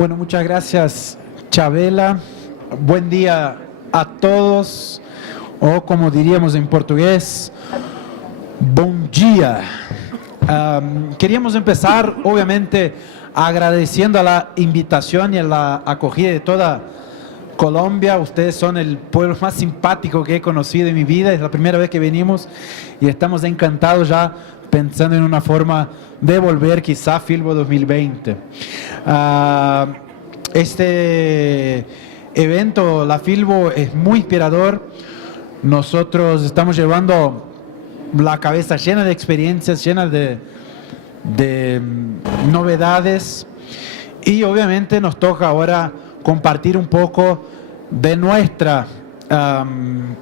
Bueno, muchas gracias, Chabela. Buen día a todos, o como diríamos en portugués, bom dia. Queríamos empezar, obviamente, agradeciendo a la invitación y a la acogida de toda Colombia. Ustedes son el pueblo más simpático que he conocido en mi vida. Es la primera vez que venimos y estamos encantados ya pensando en una forma de volver quizá a Filbo 2020. Este evento, la Filbo, es muy inspirador. Nosotros estamos llevando la cabeza llena de experiencias, llena de novedades, y obviamente nos toca ahora compartir un poco de nuestra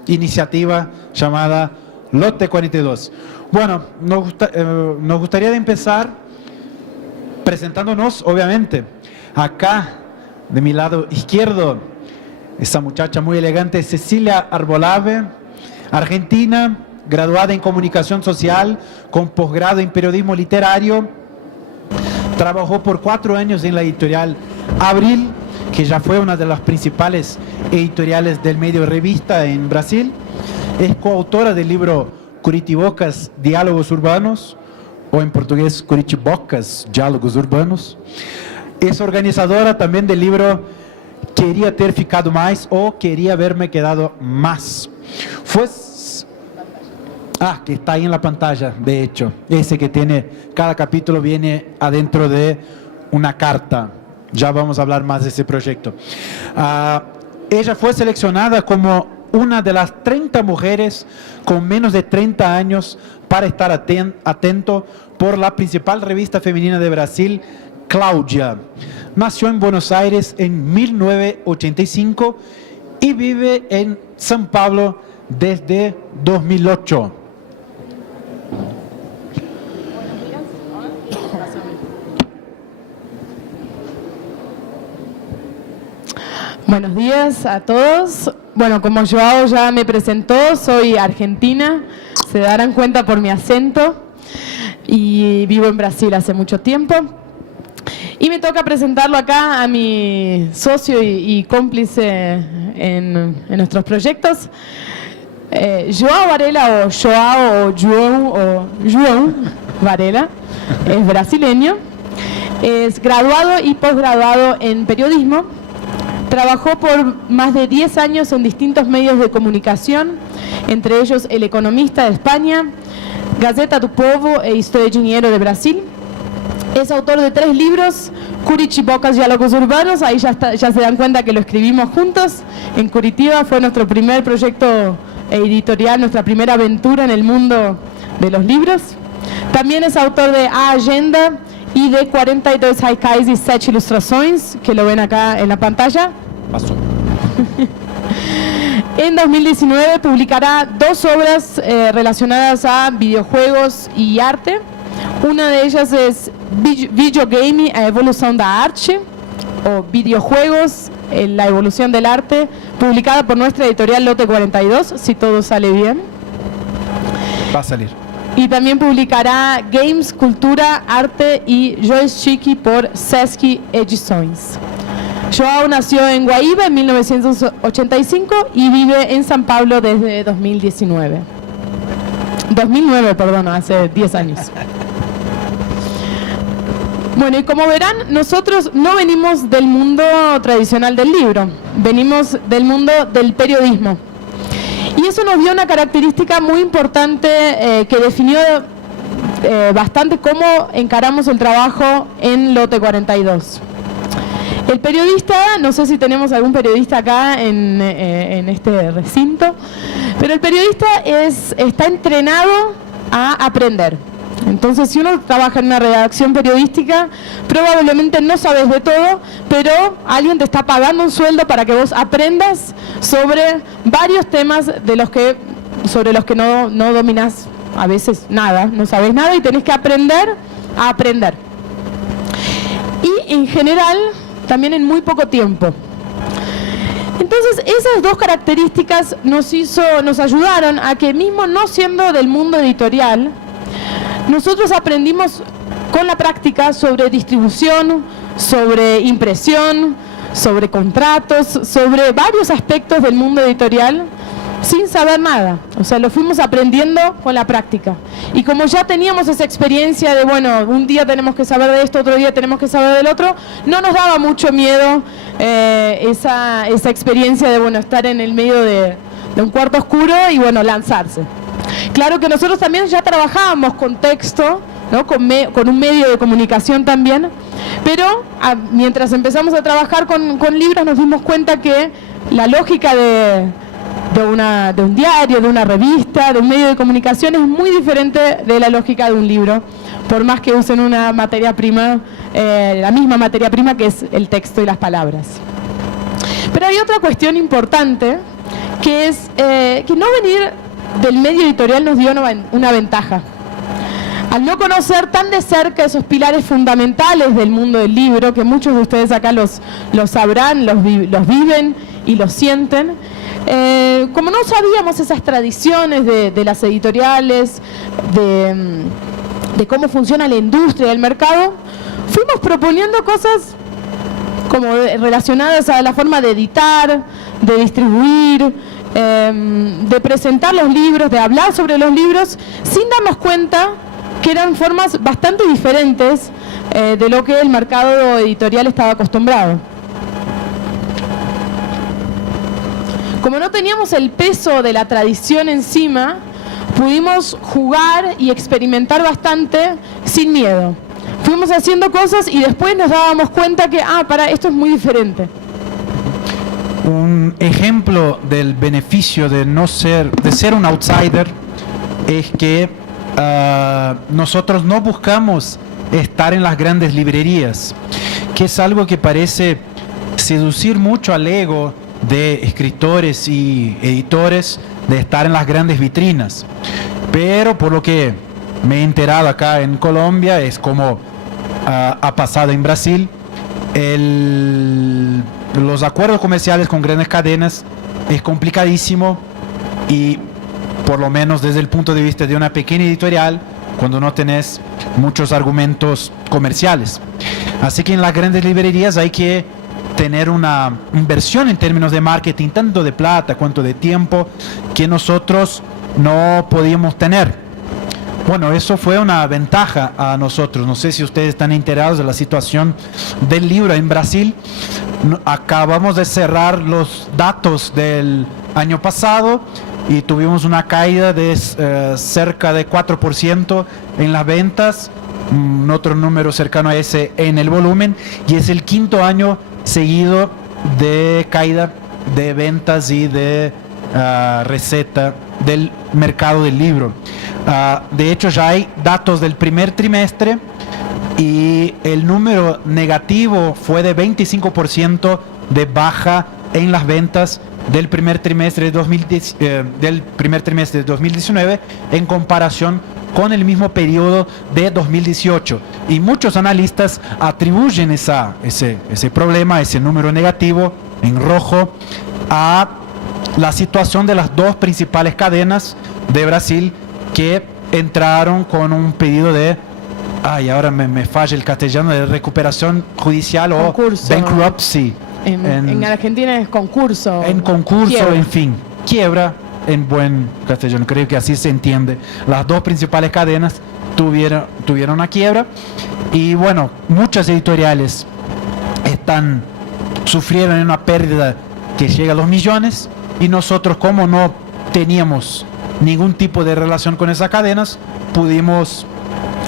iniciativa llamada Lote 42. Bueno, nos gustaría de empezar presentándonos, obviamente. Acá, de mi lado izquierdo, esa muchacha muy elegante, Cecilia Arbolave, argentina, graduada en Comunicación Social, con posgrado en Periodismo Literario. Trabajó por 4 años en la editorial Abril, que ya fue una de las principales editoriales del medio revista en Brasil. Es coautora del libro Curitibocas, Diálogos Urbanos, o en portugués Curitibocas, Diálogos Urbanos. Es organizadora también del libro Quería ter ficado más, o Quería haberme quedado más. Que está ahí en la pantalla, de hecho. Ese que tiene, cada capítulo viene adentro de una carta. Ya vamos a hablar más de ese proyecto. Ella fue seleccionada como una de las 30 mujeres con menos de 30 años para estar atento por la principal revista femenina de Brasil, Cláudia. Nació en Buenos Aires en 1985 y vive en São Paulo desde 2008. Buenos días a todos. Bueno, como Joao ya me presentó, soy argentina, se darán cuenta por mi acento, y vivo en Brasil hace mucho tiempo. Y me toca presentarlo acá a mi socio y cómplice en nuestros proyectos, Joao Varela, o Joao, o João Varela. Es brasileño, es graduado y posgraduado en periodismo. Trabajó por más de 10 años en distintos medios de comunicación, entre ellos El Economista de España, Gazeta do Povo e Isto é Dinheiro de Brasil. Es autor de 3 libros, Curitibocas, Diálogos Urbanos. Ahí ya se dan cuenta que lo escribimos juntos en Curitiba. Fue nuestro primer proyecto editorial, nuestra primera aventura en el mundo de los libros. También es autor de A Agenda y de 42 haikais y 7 ilustraciones, que lo ven acá en la pantalla. Pasó. En 2019 publicará 2 obras relacionadas a videojuegos y arte. Una de ellas es Videogame, a evolución da arte, o Videojuegos, la evolución del arte, publicada por nuestra editorial Lote 42, si todo sale bien. Va a salir. Y también publicará Games, Cultura, Arte y Joystick por Sesc Edições. Joao nació en Guaíba en 1985 y vive en San Pablo desde 2009, hace 10 años. Bueno, y como verán, nosotros no venimos del mundo tradicional del libro, venimos del mundo del periodismo. Y eso nos dio una característica muy importante que definió bastante cómo encaramos el trabajo en Lote 42. El periodista, no sé si tenemos algún periodista acá en este recinto, pero el periodista está entrenado a aprender. Entonces, si uno trabaja en una redacción periodística, probablemente no sabes de todo, pero alguien te está pagando un sueldo para que vos aprendas sobre varios temas sobre los que no dominás a veces nada, no sabes nada, y tenés que aprender a aprender. Y en general, también en muy poco tiempo. Entonces, esas 2 características nos ayudaron a que, mismo no siendo del mundo editorial, nosotros aprendimos con la práctica sobre distribución, sobre impresión, sobre contratos, sobre varios aspectos del mundo editorial, sin saber nada. O sea, lo fuimos aprendiendo con la práctica. Y como ya teníamos esa experiencia de, bueno, un día tenemos que saber de esto, otro día tenemos que saber del otro, no nos daba mucho miedo esa experiencia de, bueno, estar en el medio de un cuarto oscuro y, bueno, lanzarse. Claro que nosotros también ya trabajábamos con texto, ¿no? Con un medio de comunicación también, pero mientras empezamos a trabajar con libros nos dimos cuenta que la lógica de un diario, de una revista, de un medio de comunicación es muy diferente de la lógica de un libro, por más que usen una materia prima, la misma materia prima que es el texto y las palabras. Pero hay otra cuestión importante, que es que no venir del medio editorial nos dio una ventaja. Al no conocer tan de cerca esos pilares fundamentales del mundo del libro, que muchos de ustedes acá los sabrán, los viven y los sienten, como no sabíamos esas tradiciones de las editoriales, de cómo funciona la industria del mercado, fuimos proponiendo cosas como relacionadas a la forma de editar, de distribuir, de presentar los libros, de hablar sobre los libros, sin darnos cuenta que eran formas bastante diferentes de lo que el mercado editorial estaba acostumbrado. Como no teníamos el peso de la tradición encima, pudimos jugar y experimentar bastante sin miedo. Fuimos haciendo cosas y después nos dábamos cuenta que, esto es muy diferente. Un ejemplo del beneficio de ser un outsider es que nosotros no buscamos estar en las grandes librerías, que es algo que parece seducir mucho al ego de escritores y editores, de estar en las grandes vitrinas. Pero por lo que me he enterado acá en Colombia, es como ha pasado en Brasil, los acuerdos comerciales con grandes cadenas es complicadísimo, y por lo menos desde el punto de vista de una pequeña editorial, cuando no tenés muchos argumentos comerciales. Así que en las grandes librerías hay que tener una inversión en términos de marketing, tanto de plata cuanto de tiempo, que nosotros no podíamos tener. Bueno, eso fue una ventaja a nosotros. No sé si ustedes están enterados de la situación del libro en Brasil. Acabamos de cerrar los datos del año pasado y tuvimos una caída de cerca de 4% en las ventas, otro número cercano a ese en el volumen, y es el quinto año seguido de caída de ventas y de receta del mercado del libro. De hecho, ya hay datos del primer trimestre y el número negativo fue de 25% de baja en las ventas del primer trimestre de 2019 en comparación con el mismo periodo de 2018. Y muchos analistas atribuyen ese problema, ese número negativo en rojo, a la situación de las dos principales cadenas de Brasil, que entraron con un pedido de, ahora me falla el castellano, de recuperación judicial o concurso. Bankruptcy. En Argentina es concurso. En concurso, quiebra. En fin, quiebra en buen castellano, creo que así se entiende. Las dos principales cadenas tuvieron una quiebra, y bueno, muchas editoriales sufrieron una pérdida que llega a los millones, y nosotros, como no teníamos ningún tipo de relación con esas cadenas, pudimos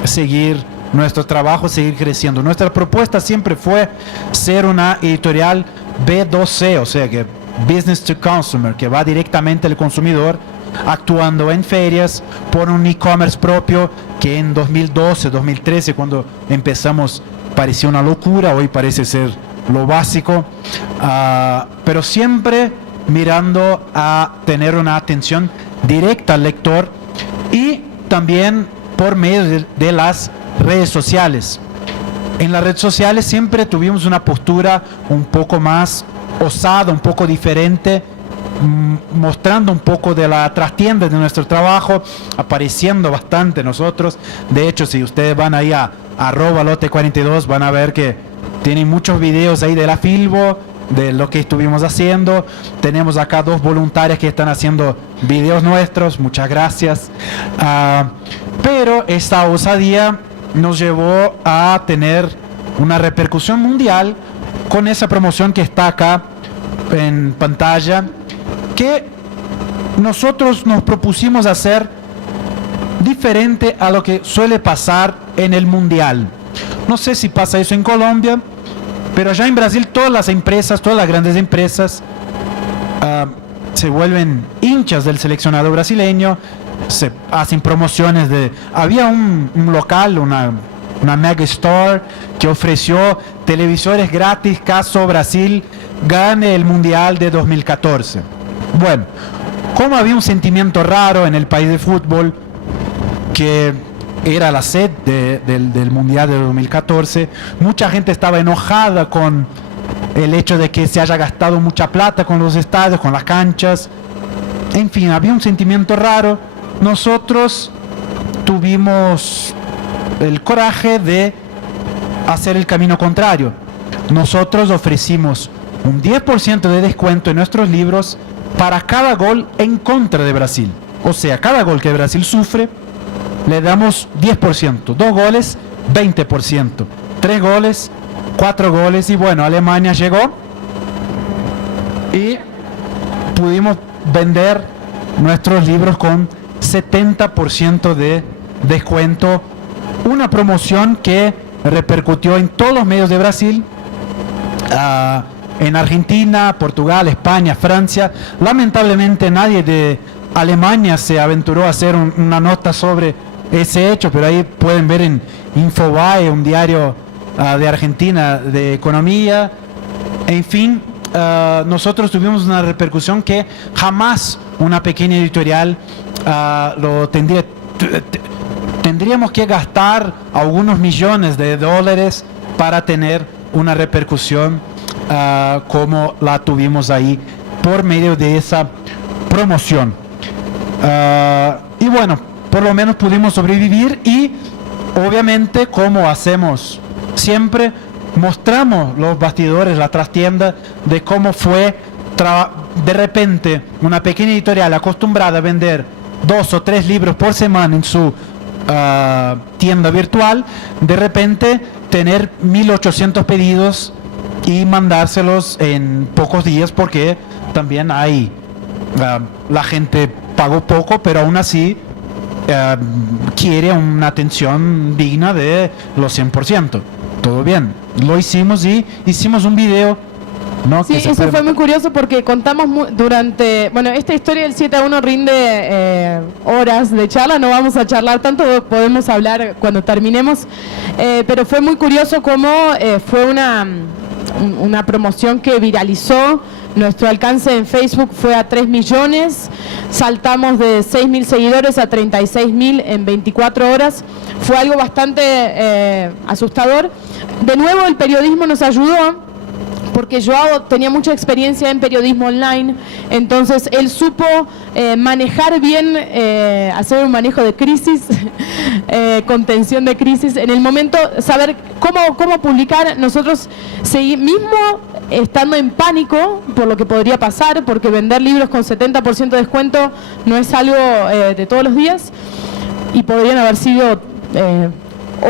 seguir nuestro trabajo, seguir creciendo. Nuestra propuesta siempre fue ser una editorial B2C, o sea que Business to Consumer, que va directamente al consumidor, actuando en ferias, por un e-commerce propio, que en 2012, 2013, cuando empezamos, parecía una locura, hoy parece ser lo básico, pero siempre mirando a tener una atención directa al lector, y también por medio de las redes sociales. En las redes sociales siempre tuvimos una postura un poco más osada, un poco diferente, mostrando un poco de la trastienda de nuestro trabajo, apareciendo bastante nosotros. De hecho, si ustedes van ahí a @lote42, van a ver que tienen muchos videos ahí de la Filbo, de lo que estuvimos haciendo. Tenemos acá 2 voluntarias que están haciendo videos nuestros, muchas gracias. Pero esta osadía nos llevó a tener una repercusión mundial con esa promoción que está acá en pantalla, que nosotros nos propusimos hacer diferente a lo que suele pasar en el mundial. No sé si pasa eso en Colombia, pero allá en Brasil todas las empresas, todas las grandes empresas se vuelven hinchas del seleccionado brasileño, se hacen promociones de... Había un local, una mega store que ofreció televisores gratis caso Brasil gane el Mundial de 2014. Bueno, como había un sentimiento raro en el país de fútbol, que era la sed del Mundial de 2014, mucha gente estaba enojada con el hecho de que se haya gastado mucha plata con los estadios, con las canchas. En fin, había un sentimiento raro. Nosotros tuvimos el coraje de hacer el camino contrario. Nosotros ofrecimos un 10% de descuento en nuestros libros para cada gol en contra de Brasil. O sea, cada gol que Brasil sufre, le damos 10%. 2 goles, 20%. 3 goles, 4 goles. Y bueno, Alemania llegó y pudimos vender nuestros libros con 70% de descuento. Una promoción que repercutió en todos los medios de Brasil, en Argentina, Portugal, España, Francia. Lamentablemente nadie de Alemania se aventuró a hacer una nota sobre ese hecho, pero ahí pueden ver en Infobae, un diario de Argentina de economía. En fin, nosotros tuvimos una repercusión que jamás una pequeña editorial lo tendría. Tendríamos que gastar algunos millones de dólares para tener una repercusión como la tuvimos ahí por medio de esa promoción. Y bueno, por lo menos pudimos sobrevivir y obviamente, como hacemos siempre, mostramos los bastidores, la trastienda de cómo fue de repente una pequeña editorial acostumbrada a vender 2 o 3 libros por semana en su tienda virtual, de repente tener 1800 pedidos y mandárselos en pocos días, porque también hay la gente pagó poco, pero aún así quiere una atención digna de los 100%. Todo bien, lo hicimos y hicimos un video, ¿no? Sí, eso fue muy curioso porque contamos durante... Bueno, esta historia del 7-1 rinde horas de charla, no vamos a charlar tanto, podemos hablar cuando terminemos, pero fue muy curioso cómo fue una promoción que viralizó. Nuestro alcance en Facebook fue a 3 millones, saltamos de 6.000 seguidores a 36.000 en 24 horas. Fue algo bastante asustador. De nuevo, el periodismo nos ayudó, porque Joao tenía mucha experiencia en periodismo online, entonces él supo manejar bien, hacer un manejo de crisis, contención de crisis, en el momento saber cómo publicar. Nosotros mismo estando en pánico por lo que podría pasar, porque vender libros con 70% de descuento no es algo de todos los días, y podrían haber sido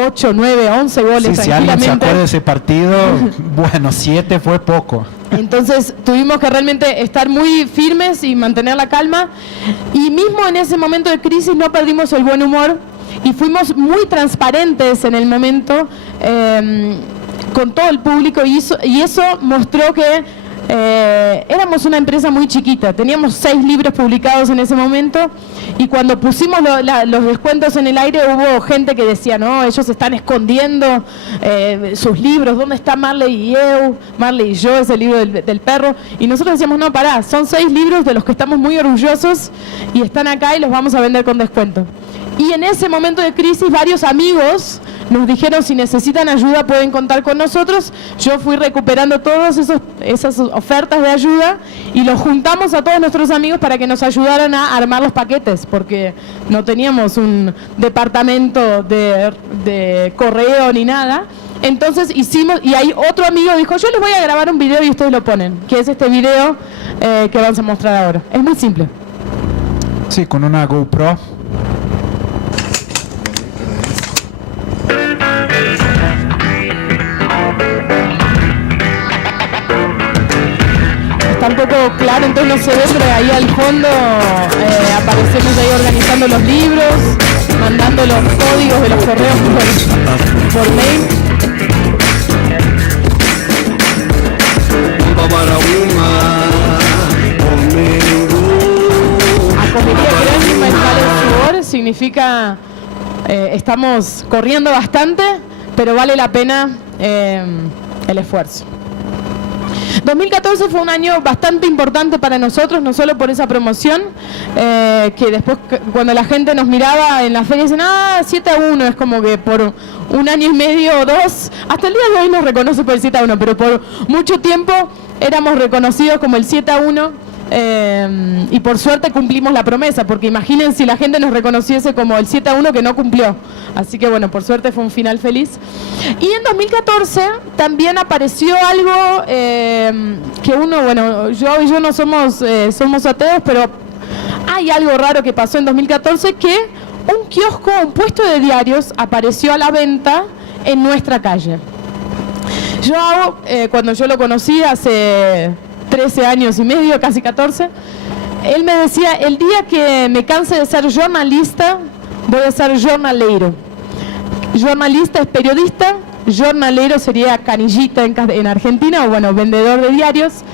8, 9, 11 goles sí, tranquilamente. Si alguien se acuerda de ese partido, bueno, 7 fue poco. Entonces tuvimos que realmente estar muy firmes y mantener la calma, y mismo en ese momento de crisis no perdimos el buen humor y fuimos muy transparentes en el momento con todo el público, y eso mostró que éramos una empresa muy chiquita. Teníamos 6 libros publicados en ese momento, y cuando pusimos los descuentos en el aire hubo gente que decía, no, ellos están escondiendo sus libros, ¿dónde está Marley y Eu? Marley y yo, ese libro del perro. Y nosotros decíamos, no, pará, son 6 libros de los que estamos muy orgullosos y están acá y los vamos a vender con descuento. Y en ese momento de crisis varios amigos nos dijeron, si necesitan ayuda pueden contar con nosotros. Yo fui recuperando todas esas ofertas de ayuda y los juntamos a todos nuestros amigos para que nos ayudaran a armar los paquetes, porque no teníamos un departamento de correo ni nada. Entonces hicimos, y ahí otro amigo dijo, yo les voy a grabar un video y ustedes lo ponen, que es este video que vamos a mostrar ahora. Es muy simple. Sí, con una GoPro. Está un poco claro, entonces no se ve, pero ahí al fondo aparecemos ahí organizando los libros, mandando los códigos de los correos por mail. Acomería Gremlin Mental Sudor significa estamos corriendo bastante, pero vale la pena el esfuerzo. 2014 fue un año bastante importante para nosotros, no solo por esa promoción, que después cuando la gente nos miraba en la feria dicen, 7-1, es como que por un año y medio o dos, hasta el día de hoy nos reconoce por el 7-1, pero por mucho tiempo éramos reconocidos como el 7-1. Y por suerte cumplimos la promesa, porque imaginen si la gente nos reconociese como el 7-1 que no cumplió. Así que bueno, por suerte fue un final feliz. Y en 2014 también apareció algo que uno, bueno, yo y yo no somos ateos, pero hay algo raro que pasó en 2014, que un kiosco, un puesto de diarios apareció a la venta en nuestra calle. Cuando yo lo conocí hace 13 años y medio, casi 14, él me decía, el día que me canse de ser jornalista, voy a ser jornaleiro. Jornalista es periodista, jornaleiro sería canillita en Argentina, o bueno, vendedor de diarios,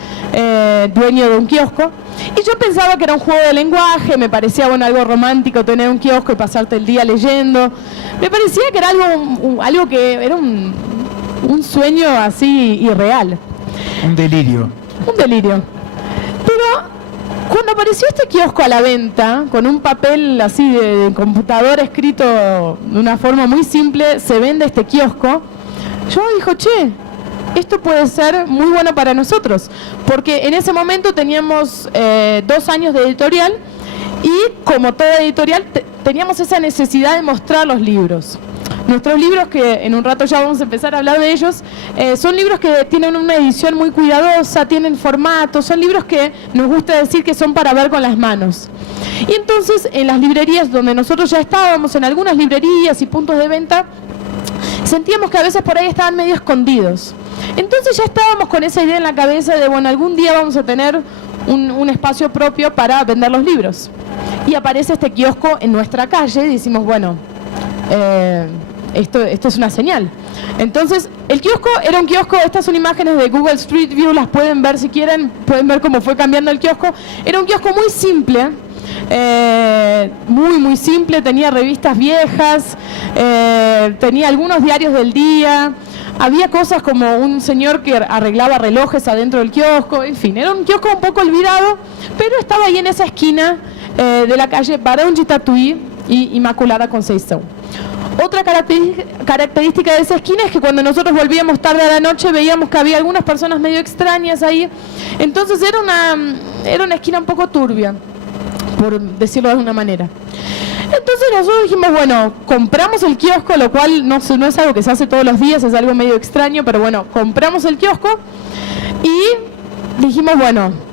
dueño de un kiosco. Y yo pensaba que era un juego de lenguaje, me parecía bueno algo romántico tener un kiosco y pasarte el día leyendo. Me parecía que era algo que era un sueño así irreal. Un delirio. Un delirio. Pero cuando apareció este kiosco a la venta, con un papel así de computadora escrito de una forma muy simple, se vende este kiosco, yo dijo, che, esto puede ser muy bueno para nosotros. Porque en ese momento teníamos 2 años de editorial y como toda editorial teníamos esa necesidad de mostrar los libros. Nuestros libros, que en un rato ya vamos a empezar a hablar de ellos, son libros que tienen una edición muy cuidadosa, tienen formato, son libros que nos gusta decir que son para ver con las manos. Y entonces en las librerías donde nosotros ya estábamos, en algunas librerías y puntos de venta, sentíamos que a veces por ahí estaban medio escondidos. Entonces ya estábamos con esa idea en la cabeza de, bueno, algún día vamos a tener un espacio propio para vender los libros. Y aparece este kiosco en nuestra calle y decimos, bueno, esto es una señal. Entonces, el kiosco era un kiosco, estas son imágenes de Google Street View, las pueden ver si quieren, pueden ver cómo fue cambiando el kiosco. Era un kiosco muy simple, muy simple, tenía revistas viejas, tenía algunos diarios del día, había cosas como un señor que arreglaba relojes adentro del kiosco, en fin, era un kiosco un poco olvidado, pero estaba ahí en esa esquina de la calle Barão de Tatuí y Inmaculada Conceição. Otra característica de esa esquina es que cuando nosotros volvíamos tarde a la noche veíamos que había algunas personas medio extrañas ahí. Entonces era una esquina un poco turbia, por decirlo de alguna manera. Entonces nosotros dijimos, bueno, compramos el kiosco, lo cual no es algo que se hace todos los días, es algo medio extraño, pero bueno, compramos el kiosco y dijimos, bueno,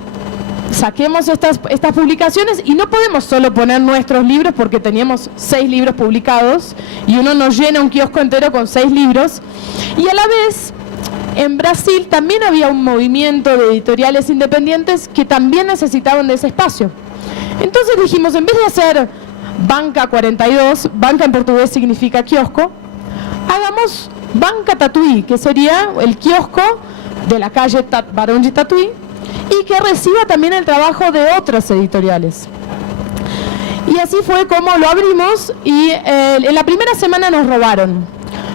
saquemos estas publicaciones y no podemos solo poner nuestros libros porque teníamos 6 libros publicados y uno nos llena un kiosco entero con 6 libros. Y a la vez, en Brasil también había un movimiento de editoriales independientes que también necesitaban de ese espacio. Entonces dijimos, en vez de hacer Banca 42, banca en portugués significa kiosco, hagamos Banca Tatuí, que sería el kiosco de la calle Barão de Tatuí, y que reciba también el trabajo de otras editoriales. Y así fue como lo abrimos y en la primera semana nos robaron,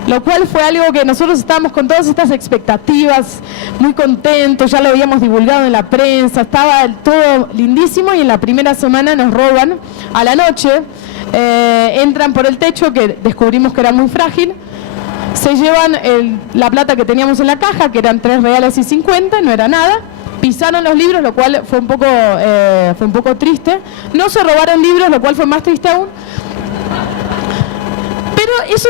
lo cual fue algo que nosotros estábamos con todas estas expectativas, muy contentos, ya lo habíamos divulgado en la prensa, estaba todo lindísimo y en la primera semana nos roban a la noche, entran por el techo que descubrimos que era muy frágil, se llevan la plata que teníamos en la caja, que eran 3,50 reales, no era nada. Pisaron los libros, lo cual fue un poco triste. No se robaron libros, lo cual fue más triste aún. Pero Pero eso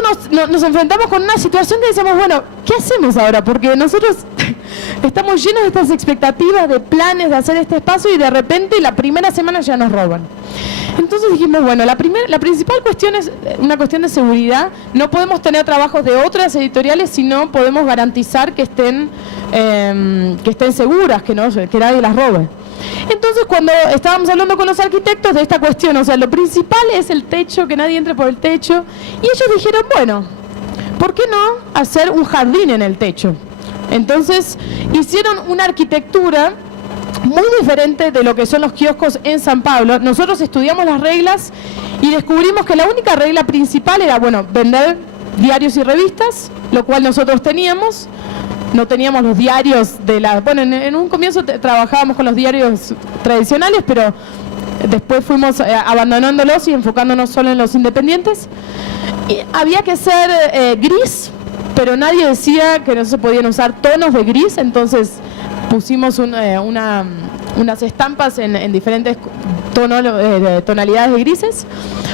nos enfrentamos con una situación que decíamos, bueno, ¿qué hacemos ahora? Porque nosotros estamos llenos de estas expectativas, de planes de hacer este espacio y de repente la primera semana ya nos roban. Entonces dijimos, bueno, la principal cuestión es una cuestión de seguridad. No podemos tener trabajos de otras editoriales si no podemos garantizar que estén seguras, que nadie las robe. Entonces, cuando estábamos hablando con los arquitectos de esta cuestión, o sea, lo principal es el techo, que nadie entre por el techo, y ellos dijeron, bueno, ¿por qué no hacer un jardín en el techo? Entonces, hicieron una arquitectura muy diferente de lo que son los kioscos en San Pablo. Nosotros estudiamos las reglas y descubrimos que la única regla principal era, bueno, vender diarios y revistas, lo cual nosotros teníamos. No teníamos los diarios bueno, en un comienzo trabajábamos con los diarios tradicionales, pero después fuimos abandonándolos y enfocándonos solo en los independientes. Y había que ser gris, pero nadie decía que no se podían usar tonos de gris, entonces pusimos unas estampas en diferentes tonalidades de grises,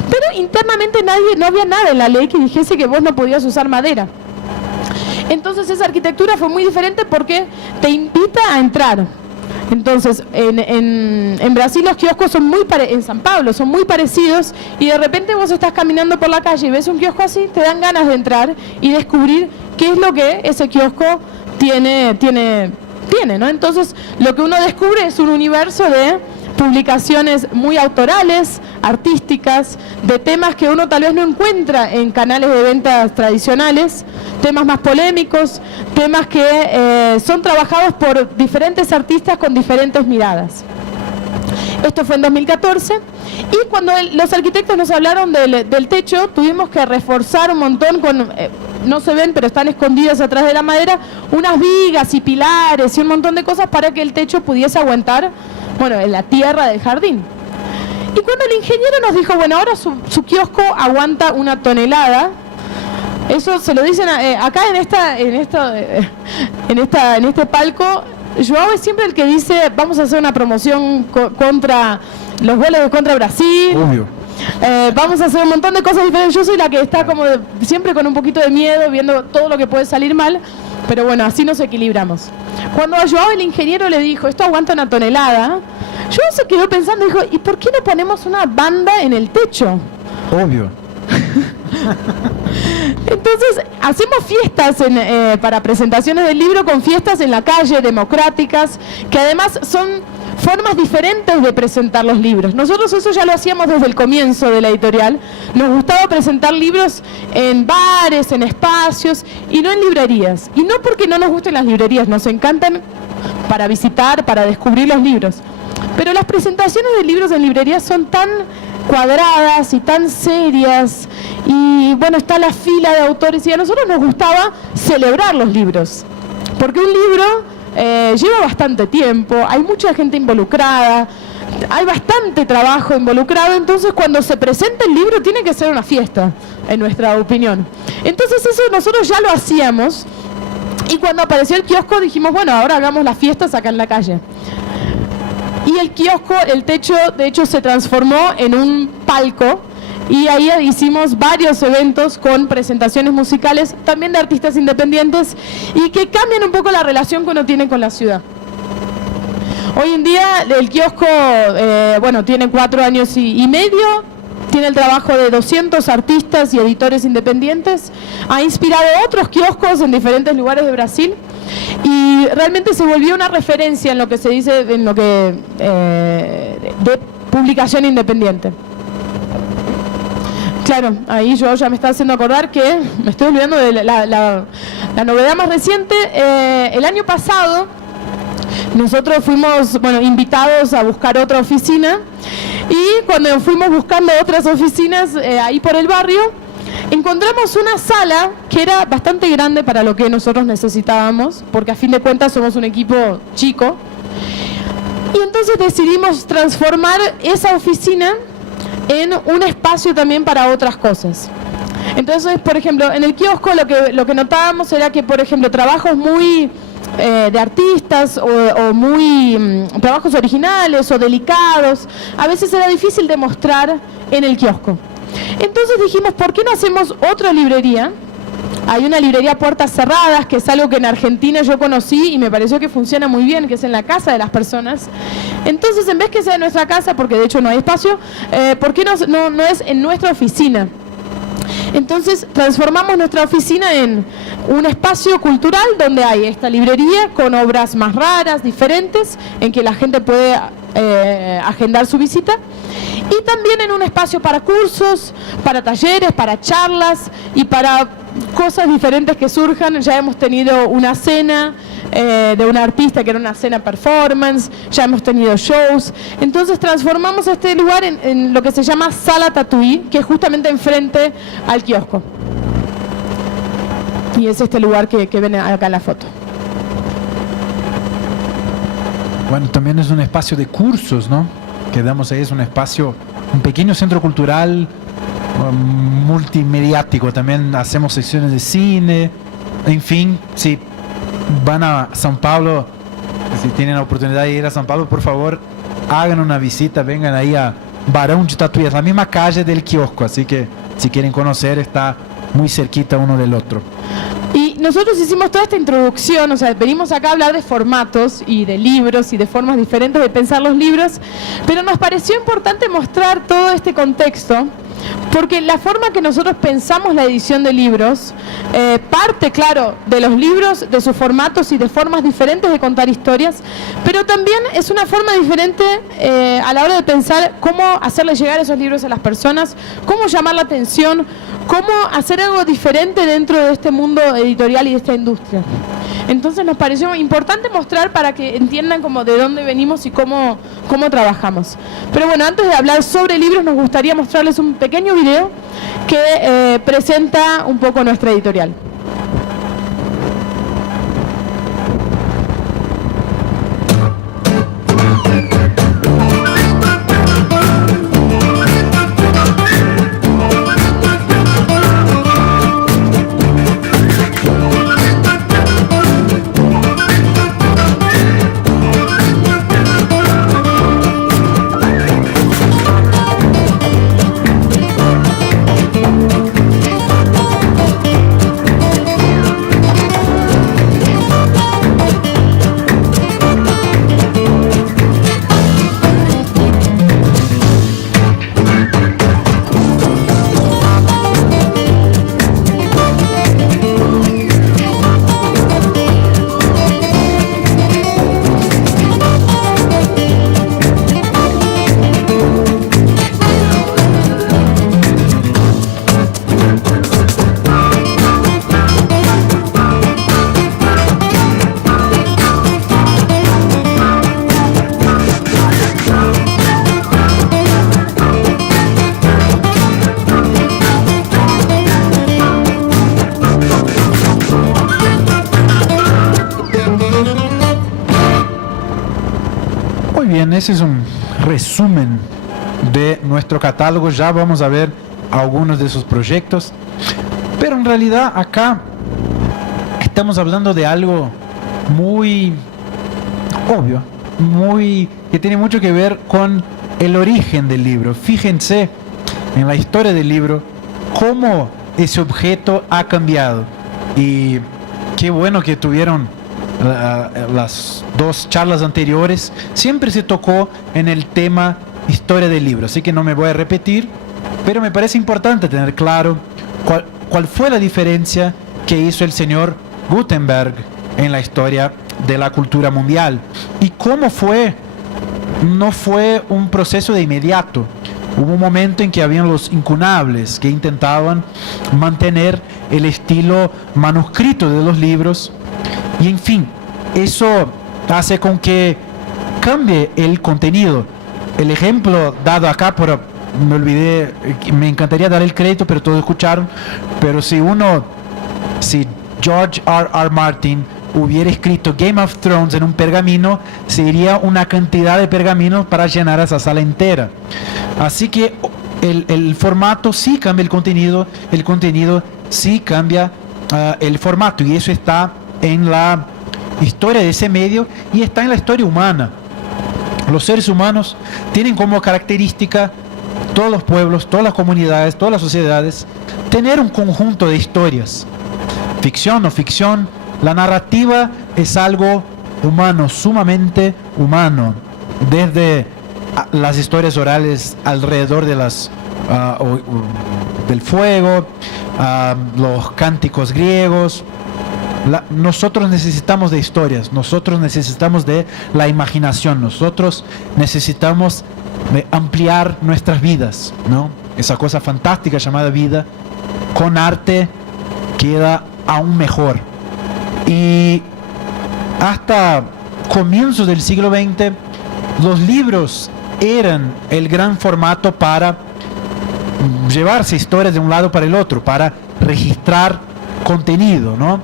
pero internamente no había nada en la ley que dijese que vos no podías usar madera. Entonces esa arquitectura fue muy diferente porque te invita a entrar. Entonces en Brasil los kioscos son en San Pablo son muy parecidos, y de repente vos estás caminando por la calle y ves un kiosco así, te dan ganas de entrar y descubrir qué es lo que ese kiosco tiene, ¿no? Entonces lo que uno descubre es un universo de publicaciones muy autorales, artísticas, de temas que uno tal vez no encuentra en canales de ventas tradicionales, temas más polémicos, temas que son trabajados por diferentes artistas con diferentes miradas. Esto fue en 2014, y cuando los arquitectos nos hablaron del techo, tuvimos que reforzar un montón con, no se ven, pero están escondidas atrás de la madera, unas vigas y pilares y un montón de cosas para que el techo pudiese aguantar, bueno, en la tierra del jardín. Y cuando el ingeniero nos dijo, bueno, ahora su kiosco aguanta 1 tonelada, eso se lo dicen acá en este palco. Joao es siempre el que dice, vamos a hacer una promoción contra los goles contra Brasil. Obvio. Vamos a hacer un montón de cosas diferentes. Yo soy la que está como siempre con un poquito de miedo, viendo todo lo que puede salir mal, pero bueno, así nos equilibramos. Cuando a Joao el ingeniero le dijo, esto aguanta 1 tonelada, Joao se quedó pensando y dijo, ¿y por qué no ponemos una banda en el techo? Obvio. Entonces hacemos fiestas para presentaciones del libro, con fiestas en la calle, democráticas, que además son formas diferentes de presentar los libros. Nosotros eso ya lo hacíamos desde el comienzo de la editorial. Nos gustaba presentar libros en bares, en espacios, y no en librerías. Y no porque no nos gusten las librerías, nos encantan para visitar, para descubrir los libros. Pero las presentaciones de libros en librerías son tan cuadradas y tan serias, y bueno, está la fila de autores, y a nosotros nos gustaba celebrar los libros, porque un libro lleva bastante tiempo, hay mucha gente involucrada, hay bastante trabajo involucrado, entonces cuando se presenta el libro tiene que ser una fiesta, en nuestra opinión. Entonces eso nosotros ya lo hacíamos, y cuando apareció el kiosco dijimos, bueno, ahora hagamos las fiestas acá en la calle. Y el kiosco, el techo, de hecho se transformó en un palco, y ahí hicimos varios eventos con presentaciones musicales, también de artistas independientes, y que cambian un poco la relación que uno tiene con la ciudad. Hoy en día el kiosco, bueno, tiene 4 años y medio, tiene el trabajo de 200 artistas y editores independientes, ha inspirado otros kioscos en diferentes lugares de Brasil, y realmente se volvió una referencia en lo que se dice, en lo que de publicación independiente. Claro, ahí yo ya me está haciendo acordar que me estoy olvidando de la novedad más reciente. El año pasado nosotros fuimos, bueno, invitados a buscar otra oficina, y cuando fuimos buscando otras oficinas ahí por el barrio, encontramos una sala que era bastante grande para lo que nosotros necesitábamos, porque a fin de cuentas somos un equipo chico, y entonces decidimos transformar esa oficina en un espacio también para otras cosas. Entonces, por ejemplo, en el kiosco lo que notábamos era que, por ejemplo, trabajos muy de artistas o muy trabajos originales o delicados, a veces era difícil de mostrar en el kiosco. Entonces dijimos, ¿por qué no hacemos otra librería? Hay una librería Puertas Cerradas, que es algo que en Argentina yo conocí y me pareció que funciona muy bien, que es en la casa de las personas. Entonces, en vez que sea en nuestra casa, porque de hecho no hay espacio, ¿por qué no es en nuestra oficina? Entonces transformamos nuestra oficina en un espacio cultural donde hay esta librería con obras más raras, diferentes, en que la gente puede agendar su visita, y también en un espacio para cursos, para talleres, para charlas y para cosas diferentes que surjan. Ya hemos tenido una cena de un artista que era una cena performance, ya hemos tenido shows. Entonces transformamos este lugar en lo que se llama Sala Tatuí, que es justamente enfrente al kiosco. Y es este lugar que ven acá en la foto. Bueno, también es un espacio de cursos, ¿no? Que damos ahí, es un espacio, un pequeño centro cultural multimediático. También hacemos secciones de cine, en fin, si van a São Paulo, si tienen la oportunidad de ir a São Paulo, por favor, hagan una visita, vengan ahí a Barão de Tatuí, es la misma calle del kiosco, así que si quieren conocer, está muy cerquita uno del otro. Y nosotros hicimos toda esta introducción, o sea, venimos acá a hablar de formatos y de libros y de formas diferentes de pensar los libros, pero nos pareció importante mostrar todo este contexto, porque la forma que nosotros pensamos la edición de libros parte, claro, de los libros, de sus formatos y de formas diferentes de contar historias, pero también es una forma diferente a la hora de pensar cómo hacerle llegar esos libros a las personas, cómo llamar la atención, cómo hacer algo diferente dentro de este mundo editorial y de esta industria. Entonces nos pareció importante mostrar para que entiendan como de dónde venimos y cómo trabajamos. Pero bueno, antes de hablar sobre libros, nos gustaría mostrarles un pequeño video que presenta un poco nuestra editorial. Ese es un resumen de nuestro catálogo. Ya vamos a ver algunos de sus proyectos, pero en realidad acá estamos hablando de algo muy obvio, que tiene mucho que ver con el origen del libro. Fíjense en la historia del libro cómo ese objeto ha cambiado, y qué bueno que tuvieron las dos charlas anteriores. Siempre se tocó en el tema historia del libro, así que no me voy a repetir, pero me parece importante tener claro cuál fue la diferencia que hizo el señor Gutenberg en la historia de la cultura mundial, y cómo no fue un proceso de inmediato. Hubo un momento en que habían los incunables que intentaban mantener el estilo manuscrito de los libros. Y en fin, eso hace con que cambie el contenido. El ejemplo dado acá, me olvidé, me encantaría dar el crédito, pero todos escucharon. Pero si George R.R. Martin hubiera escrito Game of Thrones en un pergamino, sería una cantidad de pergaminos para llenar esa sala entera. Así que el formato sí cambia el contenido sí cambia el formato, y eso está en la historia de ese medio y está en la historia humana. Los seres humanos tienen como característica todos los pueblos, todas las comunidades, todas las sociedades, tener un conjunto de historias. Ficción o ficción, la narrativa es algo humano, sumamente humano. Desde las historias orales alrededor de del fuego, los cánticos griegos. Nosotros necesitamos de historias, nosotros necesitamos de la imaginación, nosotros necesitamos de ampliar nuestras vidas, ¿no? Esa cosa fantástica llamada vida, con arte queda aún mejor. Y hasta comienzos del siglo XX, los libros eran el gran formato para llevarse historias de un lado para el otro, para registrar contenido, ¿no?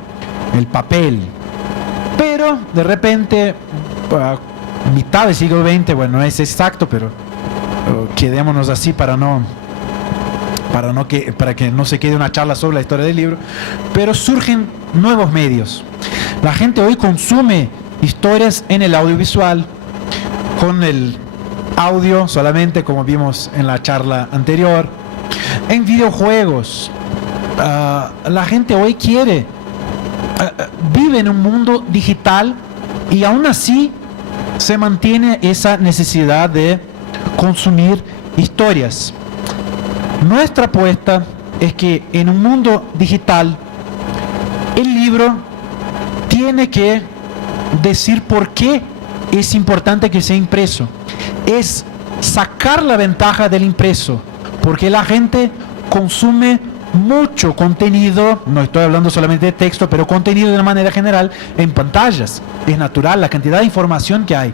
El papel. Pero de repente, a mitad del siglo XX, bueno, no es exacto, pero quedémonos así para que no se quede una charla sobre la historia del libro, pero surgen nuevos medios. La gente hoy consume historias en el audiovisual, con el audio solamente, como vimos en la charla anterior, en videojuegos. La gente hoy vive en un mundo digital y aún así se mantiene esa necesidad de consumir historias. Nuestra apuesta es que en un mundo digital el libro tiene que decir por qué es importante que sea impreso. Es sacar la ventaja del impreso, porque la gente consume mucho contenido, no estoy hablando solamente de texto, pero contenido de una manera general en pantallas. Es natural, la cantidad de información que hay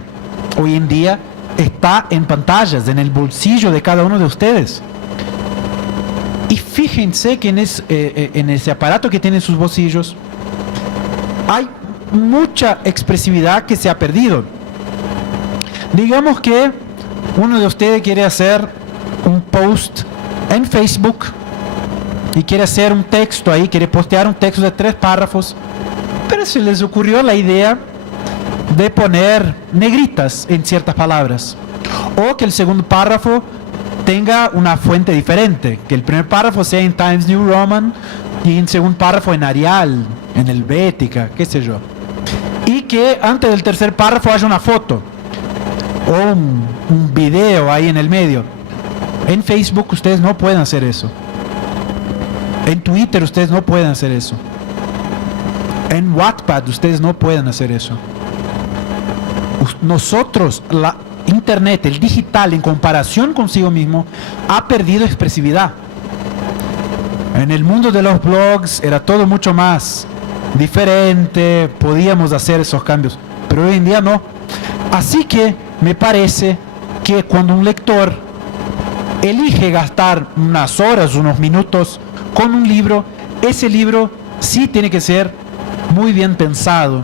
hoy en día está en pantallas, en el bolsillo de cada uno de ustedes. Y fíjense que en ese aparato que tienen sus bolsillos hay mucha expresividad que se ha perdido. Digamos que uno de ustedes quiere hacer un post en Facebook y quiere hacer un texto ahí, quiere postear un texto de 3 párrafos, pero se les ocurrió la idea de poner negritas en ciertas palabras, o que el segundo párrafo tenga una fuente diferente, que el primer párrafo sea en Times New Roman y el segundo párrafo en Arial, en Helvética, qué sé yo, y que antes del tercer párrafo haya una foto o un video ahí en el medio. En Facebook ustedes no pueden hacer eso. En Twitter ustedes no pueden hacer eso. En Wattpad ustedes no pueden hacer eso. Nosotros, la Internet, el digital, en comparación consigo mismo, ha perdido expresividad. En el mundo de los blogs era todo mucho más diferente, podíamos hacer esos cambios, pero hoy en día no. Así que me parece que cuando un lector elige gastar unas horas, unos minutos con un libro, ese libro sí tiene que ser muy bien pensado,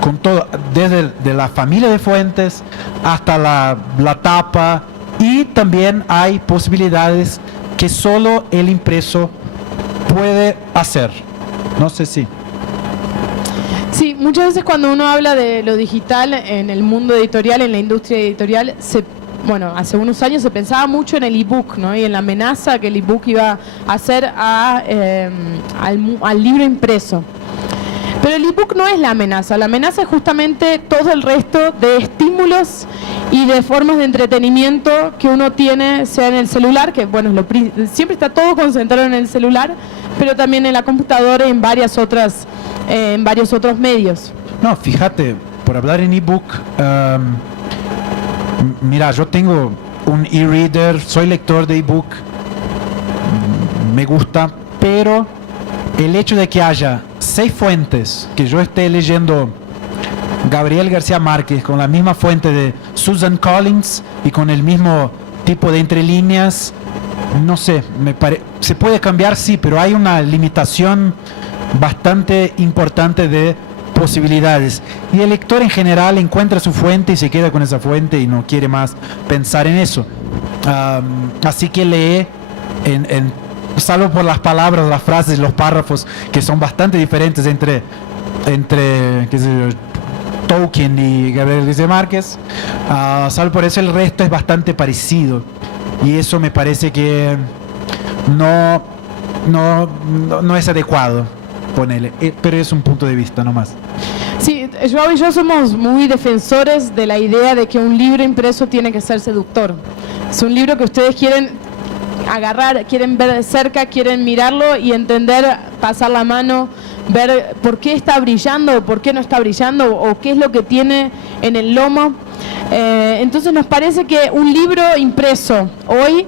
con todo, desde de la familia de fuentes hasta la tapa, y también hay posibilidades que solo el impreso puede hacer. No sé si. Sí, muchas veces cuando uno habla de lo digital en el mundo editorial, en la industria editorial, hace unos años se pensaba mucho en el ebook, ¿no? Y en la amenaza que el ebook iba a hacer al libro impreso. Pero el ebook no es la amenaza es justamente todo el resto de estímulos y de formas de entretenimiento que uno tiene, sea en el celular, que bueno, siempre está todo concentrado en el celular, pero también en la computadora y en varios otros medios. No, fíjate, por hablar en ebook, mira, yo tengo un e-reader, soy lector de ebook, me gusta, pero el hecho de que haya 6 fuentes, que yo esté leyendo Gabriel García Márquez con la misma fuente de Susan Collins y con el mismo tipo de entrelíneas, no sé, se puede cambiar, sí, pero hay una limitación bastante importante de posibilidades, y el lector en general encuentra su fuente y se queda con esa fuente y no quiere más pensar en eso. Así que lee salvo por las palabras, las frases, los párrafos, que son bastante diferentes entre qué sé yo, Tolkien y Gabriel García Márquez, salvo por eso el resto es bastante parecido. y eso me parece que no es adecuado, ponele, pero es un punto de vista nomás. Sí, Joao y yo somos muy defensores de la idea de que un libro impreso tiene que ser seductor. Es un libro que ustedes quieren agarrar, quieren ver de cerca, quieren mirarlo y entender, pasar la mano, ver por qué está brillando o por qué no está brillando o qué es lo que tiene en el lomo. Entonces nos parece que un libro impreso hoy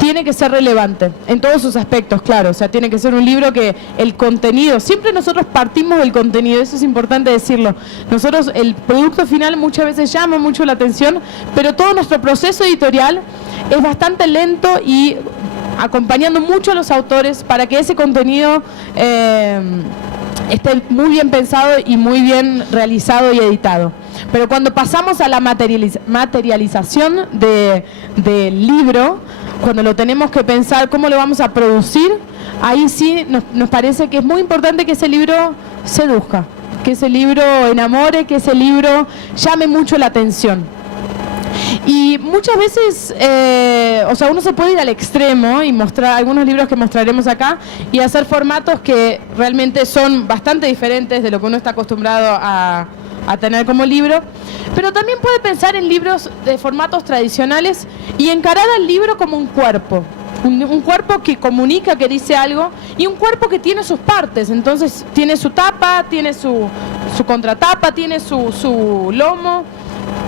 tiene que ser relevante en todos sus aspectos, claro. O sea, tiene que ser un libro que el contenido, siempre nosotros partimos del contenido, eso es importante decirlo. Nosotros, el producto final muchas veces llama mucho la atención, pero todo nuestro proceso editorial es bastante lento y acompañando mucho a los autores para que ese contenido esté muy bien pensado y muy bien realizado y editado. Pero cuando pasamos a la materialización del libro, cuando lo tenemos que pensar cómo lo vamos a producir, ahí sí nos parece que es muy importante que ese libro seduzca, que ese libro enamore, que ese libro llame mucho la atención. Y muchas veces, o sea, uno se puede ir al extremo y mostrar algunos libros que mostraremos acá y hacer formatos que realmente son bastante diferentes de lo que uno está acostumbrado a tener como libro, pero también puede pensar en libros de formatos tradicionales y encarar al libro como un cuerpo. Un cuerpo que comunica, que dice algo, y un cuerpo que tiene sus partes. Entonces tiene su tapa, tiene su contratapa, tiene su lomo.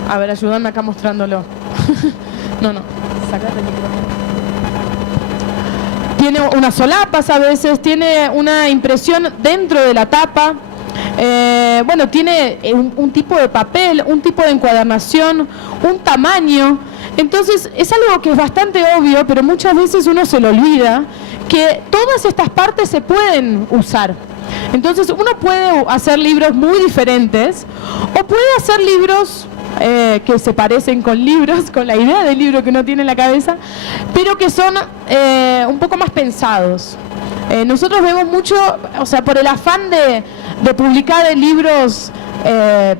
A ver, ayúdame acá mostrándolo. No, sacate el micrófono. Tiene unas solapas a veces, tiene una impresión dentro de la tapa. Bueno, tiene un tipo de papel, un tipo de encuadernación, un tamaño. Entonces es algo que es bastante obvio, pero muchas veces uno se lo olvida, que todas estas partes se pueden usar. Entonces uno puede hacer libros muy diferentes o puede hacer libros que se parecen con libros, con la idea del libro que uno tiene en la cabeza, pero que son un poco más pensados. Nosotros vemos mucho, o sea, por el afán de publicar libros,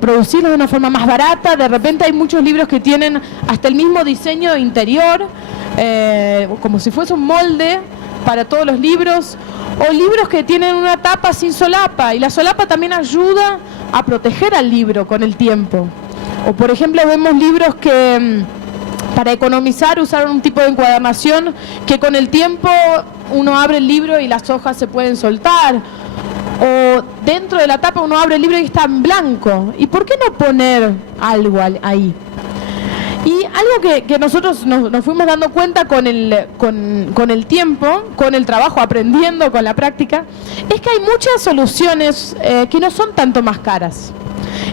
producirlos de una forma más barata, de repente hay muchos libros que tienen hasta el mismo diseño interior, como si fuese un molde para todos los libros, o libros que tienen una tapa sin solapa, y la solapa también ayuda a proteger al libro con el tiempo. O por ejemplo vemos libros que para economizar usaron un tipo de encuadernación que con el tiempo uno abre el libro y las hojas se pueden soltar. O dentro de la tapa uno abre el libro y está en blanco. ¿Y por qué no poner algo ahí? Y algo que nosotros nos fuimos dando cuenta con el tiempo, con el trabajo, aprendiendo, con la práctica, es que hay muchas soluciones que no son tanto más caras.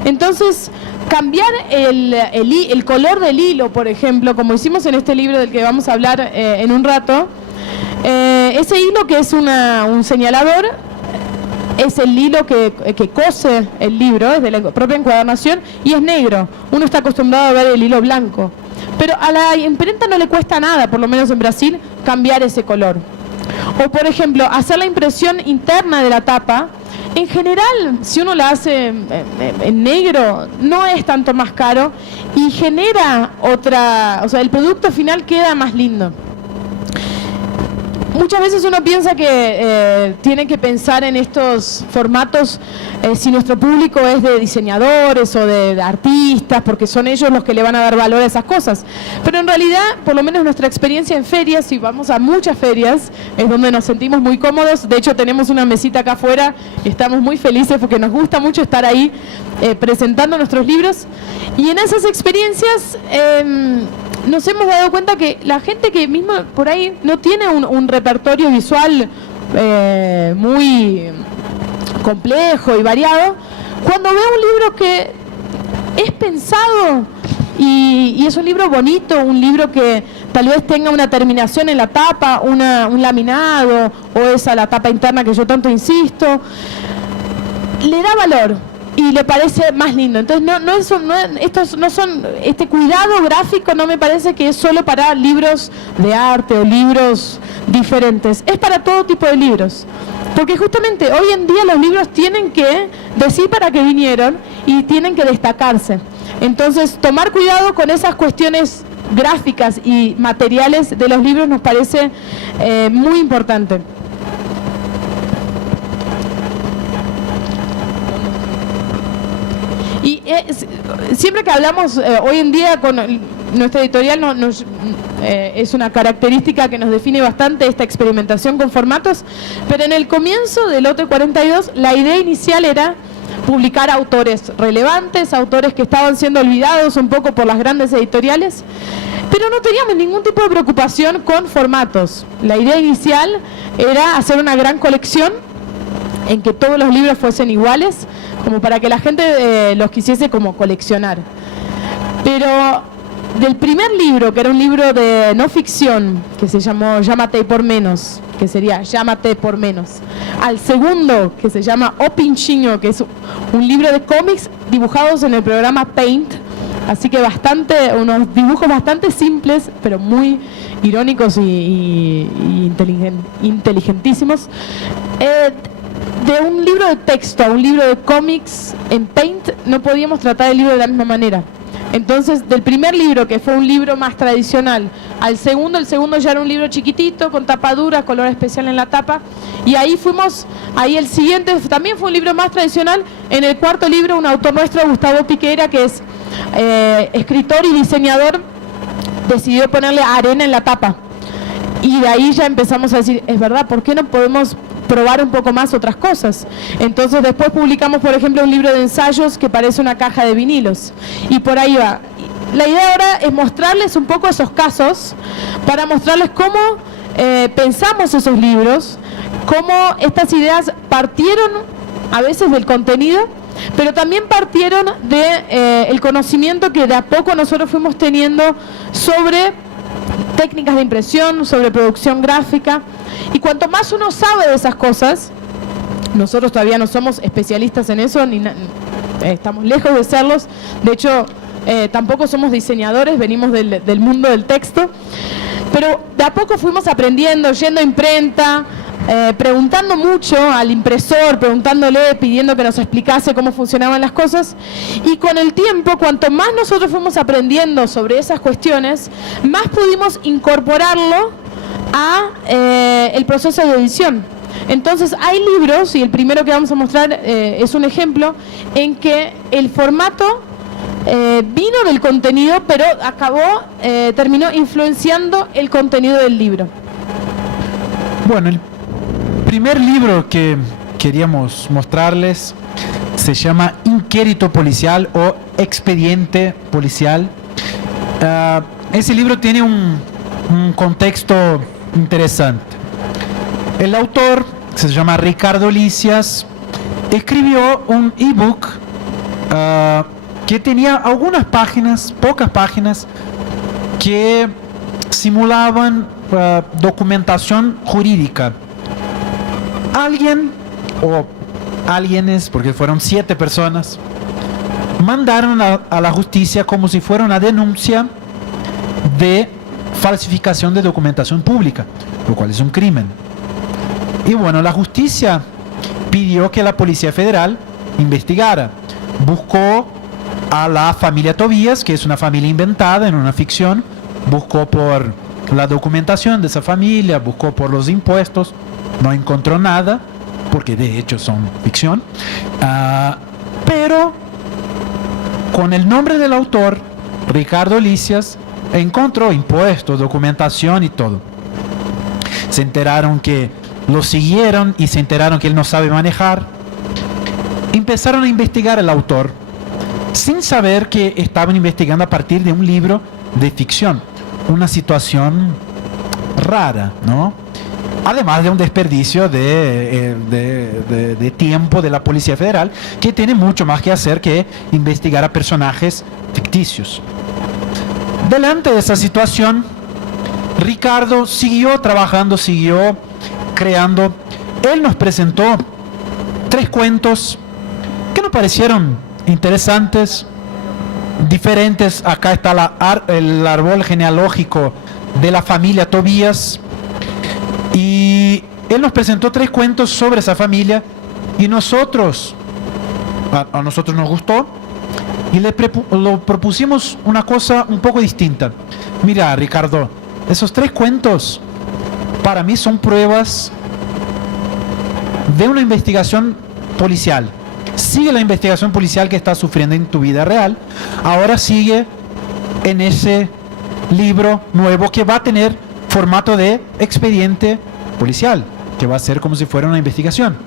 Entonces, cambiar el color del hilo, por ejemplo, como hicimos en este libro del que vamos a hablar en un rato, ese hilo que es un señalador, es el hilo que cose el libro, es de la propia encuadernación, y es negro. Uno está acostumbrado a ver el hilo blanco. Pero a la imprenta no le cuesta nada, por lo menos en Brasil, cambiar ese color. O, por ejemplo, hacer la impresión interna de la tapa. En general, si uno la hace en negro, no es tanto más caro y genera o sea, el producto final queda más lindo. Muchas veces uno piensa que tiene que pensar en estos formatos si nuestro público es de diseñadores o de artistas, porque son ellos los que le van a dar valor a esas cosas. Pero en realidad, por lo menos nuestra experiencia en ferias, y vamos a muchas ferias, es donde nos sentimos muy cómodos. De hecho, tenemos una mesita acá afuera y estamos muy felices porque nos gusta mucho estar ahí presentando nuestros libros. Y en esas experiencias nos hemos dado cuenta que la gente que mismo por ahí no tiene un repertorio visual muy complejo y variado, cuando ve un libro que es pensado y es un libro bonito, un libro que tal vez tenga una terminación en la tapa, un laminado, o esa la tapa interna que yo tanto insisto, le da valor y le parece más lindo. Entonces estos no son, este cuidado gráfico no me parece que es solo para libros de arte o libros diferentes, es para todo tipo de libros, porque justamente hoy en día los libros tienen que decir para qué vinieron y tienen que destacarse. Entonces tomar cuidado con esas cuestiones gráficas y materiales de los libros nos parece muy importante. Y siempre que hablamos hoy en día con nuestra editorial es una característica que nos define bastante esta experimentación con formatos, pero en el comienzo del lote 42 la idea inicial era publicar autores relevantes, autores que estaban siendo olvidados un poco por las grandes editoriales, pero no teníamos ningún tipo de preocupación con formatos. La idea inicial era hacer una gran colección en que todos los libros fuesen iguales, como para que la gente los quisiese como coleccionar. Pero del primer libro, que era un libro de no ficción, que se llamó Llámate por menos, que sería Llámate por menos, al segundo, que se llama O Pinchinho, que es un libro de cómics dibujados en el programa Paint, así que unos dibujos bastante simples, pero muy irónicos y inteligentísimos. De un libro de texto a un libro de cómics en Paint no podíamos tratar el libro de la misma manera. Entonces, del primer libro, que fue un libro más tradicional, al segundo, el segundo ya era un libro chiquitito, con tapa dura, color especial en la tapa, y ahí el siguiente también fue un libro más tradicional. En el cuarto libro, un autor nuestro, Gustavo Piqueira, que es escritor y diseñador, decidió ponerle arena en la tapa. Y de ahí ya empezamos a decir, es verdad, ¿por qué no podemos probar un poco más otras cosas? Entonces después publicamos, por ejemplo, un libro de ensayos que parece una caja de vinilos, y por ahí va. La idea ahora es mostrarles un poco esos casos, para mostrarles cómo pensamos esos libros, cómo estas ideas partieron a veces del contenido, pero también partieron de el conocimiento que de a poco nosotros fuimos teniendo sobre técnicas de impresión, sobre producción gráfica. Y cuanto más uno sabe de esas cosas, nosotros todavía no somos especialistas en eso, estamos lejos de serlos, de hecho tampoco somos diseñadores, venimos del mundo del texto, pero de a poco fuimos aprendiendo, yendo a imprenta, preguntando mucho al impresor, preguntándole, pidiendo que nos explicase cómo funcionaban las cosas, y con el tiempo, cuanto más nosotros fuimos aprendiendo sobre esas cuestiones, más pudimos incorporarlo a el proceso de edición. Entonces hay libros, y el primero que vamos a mostrar es un ejemplo, en que el formato vino del contenido, pero terminó influenciando el contenido del libro. Bueno, el primer libro que queríamos mostrarles se llama Inquérito Policial o Expediente Policial. Ese libro tiene un contexto interesante. El autor, que se llama Ricardo Lisias, escribió un ebook que tenía algunas páginas, pocas páginas, que simulaban documentación jurídica. Alguien o alguienes, porque fueron 7 personas, mandaron a la justicia como si fuera una denuncia de falsificación de documentación pública, lo cual es un crimen. Y bueno, la justicia pidió que la Policía Federal investigara. Buscó a la familia Tobías, que es una familia inventada en una ficción, buscó por la documentación de esa familia, buscó por los impuestos, no encontró nada, porque de hecho son ficción, pero con el nombre del autor, Ricardo Lisias, encontró impuestos, documentación y todo. Se enteraron que lo siguieron y se enteraron que él no sabe manejar. Empezaron a investigar al autor sin saber que estaban investigando a partir de un libro de ficción. Una situación rara, ¿no? Además de un desperdicio de tiempo de la Policía Federal, que tiene mucho más que hacer que investigar a personajes ficticios. Delante de esa situación, Ricardo siguió trabajando, siguió creando. Él nos presentó 3 cuentos que nos parecieron interesantes, diferentes. Acá está el árbol genealógico de la familia Tobías, y él nos presentó 3 cuentos sobre esa familia, y a nosotros nos gustó, y lo propusimos una cosa un poco distinta. Mira, Ricardo, esos 3 cuentos para mí son pruebas de una investigación policial. Sigue la investigación policial que estás sufriendo en tu vida real, ahora sigue en ese libro nuevo que va a tener formato de expediente policial, que va a ser como si fuera una investigación.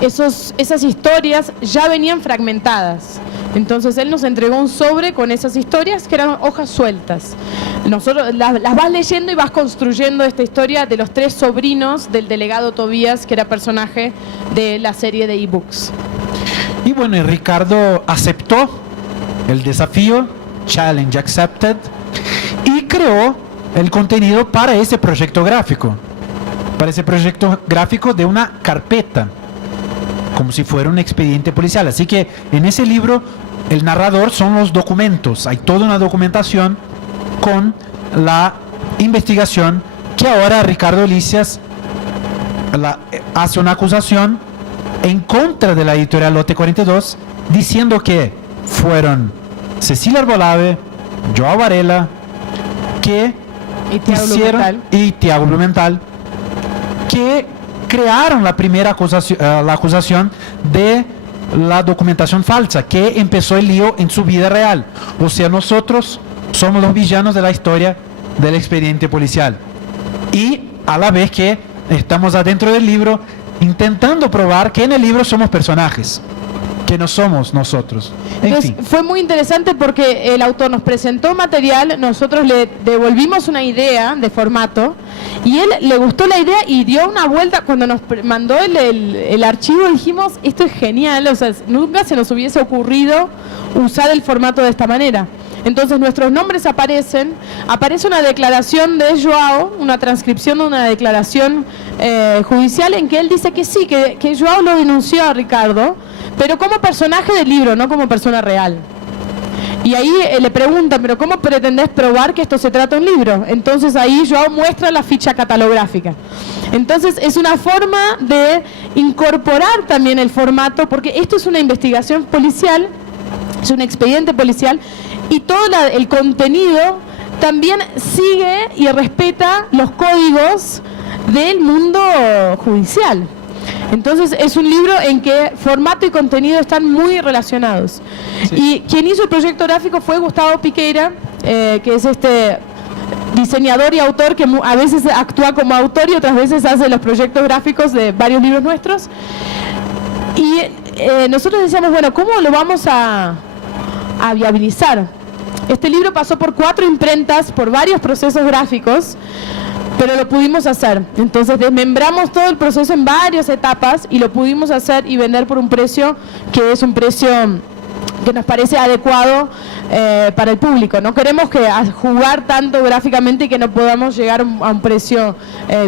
Esas historias ya venían fragmentadas. Entonces él nos entregó un sobre con esas historias que eran hojas sueltas. Nosotros las vas leyendo y vas construyendo esta historia de los 3 sobrinos del delegado Tobías, que era personaje de la serie de ebooks. Y bueno, Ricardo aceptó el desafío, challenge accepted, y creó el contenido para ese proyecto gráfico. Para ese proyecto gráfico de una carpeta, como si fuera un expediente policial. Así que en ese libro el narrador son los documentos. Hay toda una documentación con la investigación que ahora Ricardo Lisias hace una acusación en contra de la editorial Lote 42, diciendo que fueron Cecilia Arbolave, Joao Varela, que y Tiago Blumenthal, que crearon la primera acusación de la documentación falsa, que empezó el lío en su vida real. O sea, nosotros somos los villanos de la historia del expediente policial. Y a la vez que estamos adentro del libro intentando probar que en el libro somos personajes, que no somos nosotros. Entonces, fue muy interesante porque el autor nos presentó material, nosotros le devolvimos una idea de formato y él le gustó la idea y dio una vuelta. Cuando nos mandó el archivo dijimos, esto es genial, o sea, nunca se nos hubiese ocurrido usar el formato de esta manera. Entonces nuestros nombres aparece una declaración de Joao, una transcripción de una declaración judicial en que él dice que sí, que Joao lo denunció a Ricardo, pero como personaje del libro, no como persona real. Y ahí le preguntan, pero ¿cómo pretendés probar que esto se trata de un libro? Entonces ahí Joao muestra la ficha catalográfica. Entonces es una forma de incorporar también el formato, porque esto es una investigación policial, es un expediente policial, y todo el contenido también sigue y respeta los códigos del mundo judicial. Entonces es un libro en que formato y contenido están muy relacionados. Sí. Y quien hizo el proyecto gráfico fue Gustavo Piqueira, que es este diseñador y autor que a veces actúa como autor y otras veces hace los proyectos gráficos de varios libros nuestros. Y nosotros decíamos, bueno, ¿cómo lo vamos a viabilizar? Este libro pasó por 4 imprentas, por varios procesos gráficos, pero lo pudimos hacer. Entonces desmembramos todo el proceso en varias etapas y lo pudimos hacer y vender por un precio que es un precio que nos parece adecuado para el público. No queremos jugar tanto gráficamente y que no podamos llegar a un precio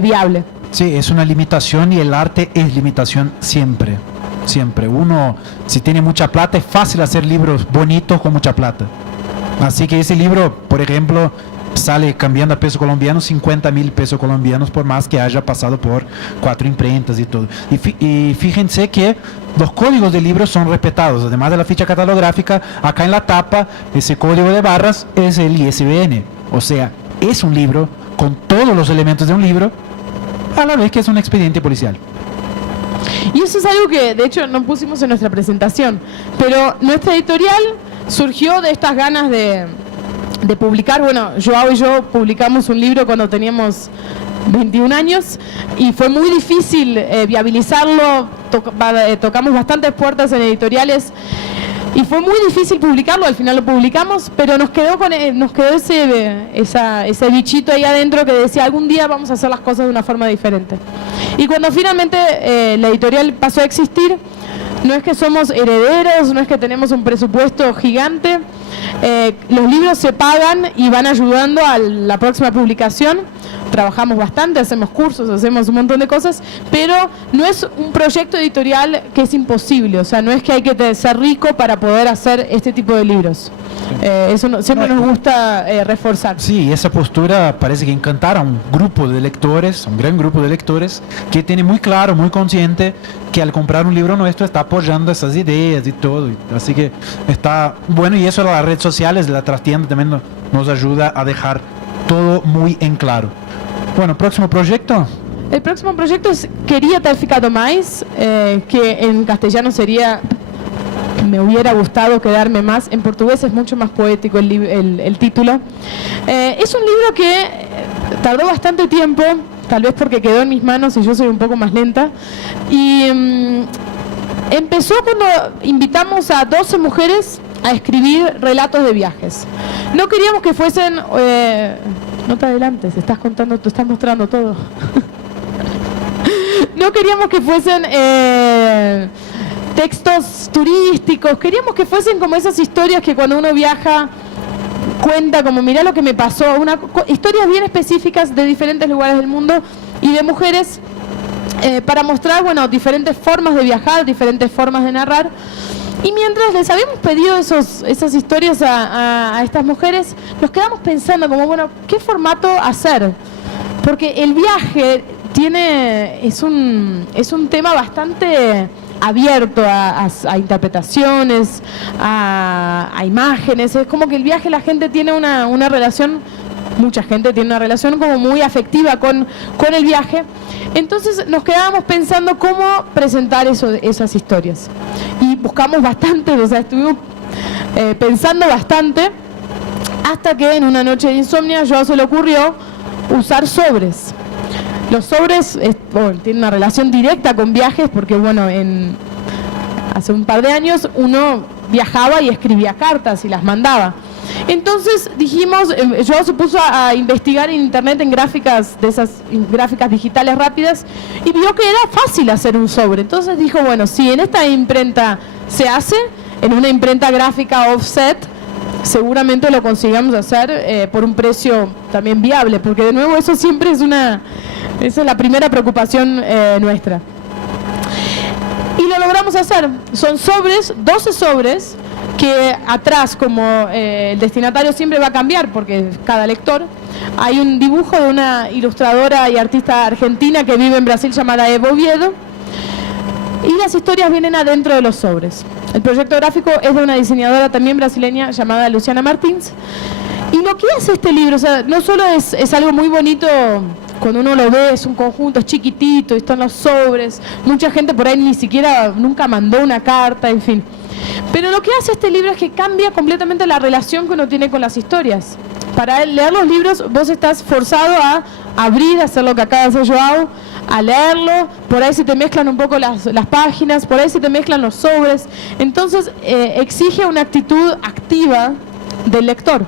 viable. Sí, es una limitación y el arte es limitación siempre. Siempre. Uno, si tiene mucha plata, es fácil hacer libros bonitos con mucha plata. Así que ese libro, por ejemplo, sale cambiando a pesos colombianos 50.000 pesos colombianos por más que haya pasado por 4 imprentas y todo. Y fíjense que los códigos del libro son respetados. Además de la ficha catalográfica, acá en la tapa, ese código de barras es el ISBN. O sea, es un libro con todos los elementos de un libro, a la vez que es un expediente policial. Y eso es algo que de hecho no pusimos en nuestra presentación, pero nuestra editorial surgió de estas ganas de publicar. Bueno, Joao y yo publicamos un libro cuando teníamos 21 años y fue muy difícil viabilizarlo. Tocamos bastantes puertas en editoriales y fue muy difícil publicarlo. Al final lo publicamos, pero nos quedó ese bichito ahí adentro que decía, algún día vamos a hacer las cosas de una forma diferente. Y cuando finalmente la editorial pasó a existir, no es que somos herederos, no es que tenemos un presupuesto gigante. Los libros se pagan y van ayudando a la próxima publicación, trabajamos bastante, hacemos cursos, hacemos un montón de cosas, pero no es un proyecto editorial que es imposible, o sea, no es que hay que ser rico para poder hacer este tipo de libros. Eso siempre nos gusta reforzar. Sí, esa postura parece que encantará a un grupo de lectores, un gran grupo de lectores, que tiene muy claro, muy consciente que al comprar un libro nuestro está apoyando esas ideas y todo. Así que está bueno, y eso las redes sociales de la trastienda también nos ayuda a dejar todo muy en claro. Bueno, próximo proyecto. El próximo proyecto es Quería ter ficado mais, que en castellano sería Me hubiera gustado quedarme más. En portugués es mucho más poético el título. Es un libro que tardó bastante tiempo, tal vez porque quedó en mis manos y yo soy un poco más lenta. Y empezó cuando invitamos a 12 mujeres a escribir relatos de viajes. No queríamos que fuesen... no te adelantes, estás contando, te estás mostrando todo. No queríamos que fuesen textos turísticos, queríamos que fuesen como esas historias que cuando uno viaja cuenta, como mirá lo que me pasó, historias bien específicas de diferentes lugares del mundo y de mujeres para mostrar, bueno, diferentes formas de viajar, diferentes formas de narrar. Y mientras les habíamos pedido esas historias a estas mujeres, nos quedamos pensando como, bueno, ¿qué formato hacer? Porque el viaje es un tema bastante abierto a interpretaciones, a imágenes. Es como que el viaje, la gente tiene una relación, mucha gente tiene una relación como muy afectiva con el viaje. Entonces nos quedábamos pensando cómo presentar esas historias. Y buscamos bastante, o sea, estuvimos pensando bastante, hasta que en una noche de insomnio a Joao se le ocurrió usar sobres. Los sobres tienen una relación directa con viajes, porque bueno, hace un par de años uno viajaba y escribía cartas y las mandaba. Entonces dijimos, Joao se puso a investigar en internet en gráficas, de esas gráficas digitales rápidas, y vio que era fácil hacer un sobre. Entonces dijo, bueno, si en esta imprenta se hace, en una imprenta gráfica offset, seguramente lo consigamos hacer por un precio también viable, porque de nuevo eso siempre esa es la primera preocupación nuestra. Y lo logramos hacer. Son sobres, 12 sobres, que atrás, como el destinatario siempre va a cambiar, porque cada lector, hay un dibujo de una ilustradora y artista argentina que vive en Brasil llamada Eva Oviedo, y las historias vienen adentro de los sobres. El proyecto gráfico es de una diseñadora también brasileña llamada Luciana Martins. Y lo que hace este libro, o sea, no solo es algo muy bonito cuando uno lo ve, es un conjunto, es chiquitito, están los sobres, mucha gente por ahí nunca mandó una carta, en fin. Pero lo que hace este libro es que cambia completamente la relación que uno tiene con las historias. Para leer los libros vos estás forzado a abrir, a hacer lo que acaba de hacer Joao, a leerlo, por ahí se te mezclan un poco las páginas, por ahí se te mezclan los sobres. Entonces exige una actitud activa del lector.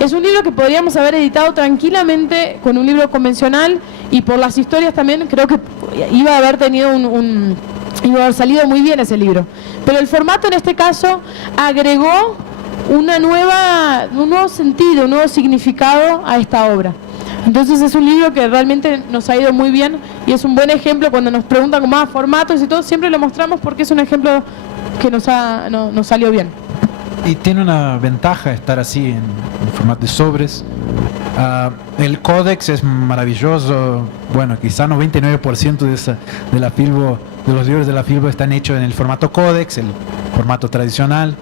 Es un libro que podríamos haber editado tranquilamente con un libro convencional, y por las historias también creo que iba a haber tenido iba a haber salido muy bien ese libro. Pero el formato en este caso agregó un nuevo sentido, un nuevo significado a esta obra. Entonces es un libro que realmente nos ha ido muy bien y es un buen ejemplo. Cuando nos preguntan cómo formatos y todo, siempre lo mostramos porque es un ejemplo que nos salió bien. Y tiene una ventaja estar así en formato de sobres. El códex es maravilloso. Bueno, quizá 99% de los libros de la Filbo están hechos en el formato códex, el formato tradicional.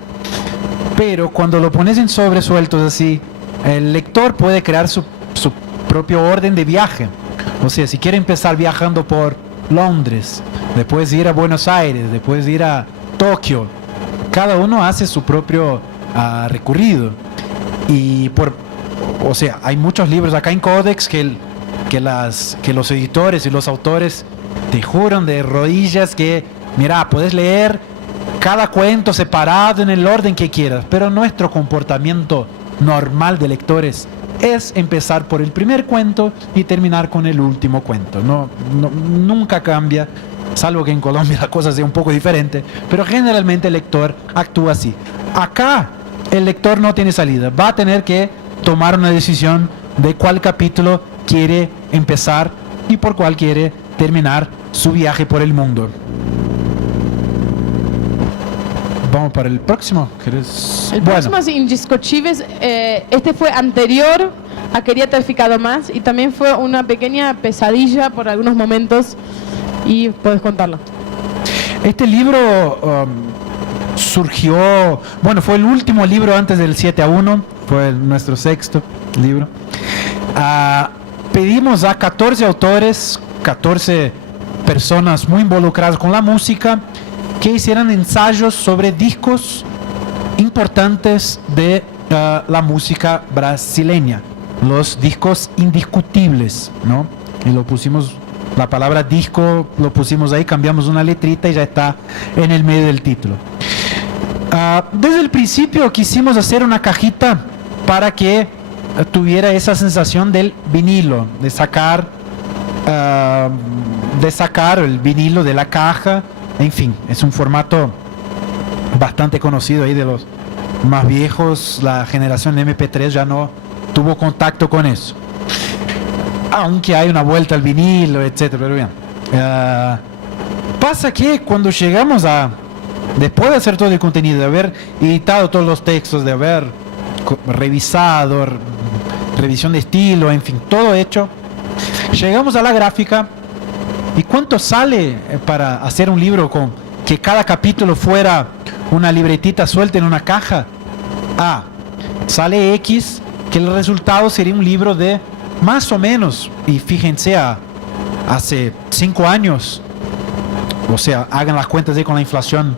Pero cuando lo pones en sobres sueltos así, el lector puede crear su propio orden de viaje. O sea, si quiere empezar viajando por Londres, después ir a Buenos Aires, después ir a Tokio, cada uno hace su propio recorrido. Y o sea, hay muchos libros acá en Codex que los editores y los autores te juran de rodillas que, mira, puedes leer cada cuento separado en el orden que quieras, pero nuestro comportamiento normal de lectores es empezar por el primer cuento y terminar con el último cuento. Nunca cambia, salvo que en Colombia la cosa sea un poco diferente, pero generalmente el lector actúa así. Acá el lector no tiene salida, va a tener que tomar una decisión de cuál capítulo quiere empezar y por cuál quiere terminar su viaje por el mundo. Vamos para el próximo. El próximo es Indiscutibles. Este fue anterior a Quería Ter Ficado Más y también fue una pequeña pesadilla por algunos momentos y puedes contarlo. Este libro surgió, bueno, fue el último libro antes del 7-1, fue nuestro sexto libro. Pedimos a 14 autores, 14 personas muy involucradas con la música, que hicieran ensayos sobre discos importantes de la música brasileña, los discos indiscutibles, ¿no? Y lo pusimos, la palabra disco, lo pusimos ahí, cambiamos una letrita y ya está en el medio del título. Desde el principio quisimos hacer una cajita para que tuviera esa sensación del vinilo, de sacar el vinilo de la caja. En fin, es un formato bastante conocido ahí de los más viejos. La generación de MP3 ya no tuvo contacto con eso, aunque hay una vuelta al vinilo, etcétera. Pero bien, pasa que cuando llegamos después de hacer todo el contenido, de haber editado todos los textos, de haber revisado, revisión de estilo, en fin, todo hecho, llegamos a la gráfica. ¿Y cuánto sale para hacer un libro con que cada capítulo fuera una libretita suelta en una caja? Sale X, que el resultado sería un libro de más o menos, y fíjense, hace 5 años, o sea, hagan las cuentas ahí con la inflación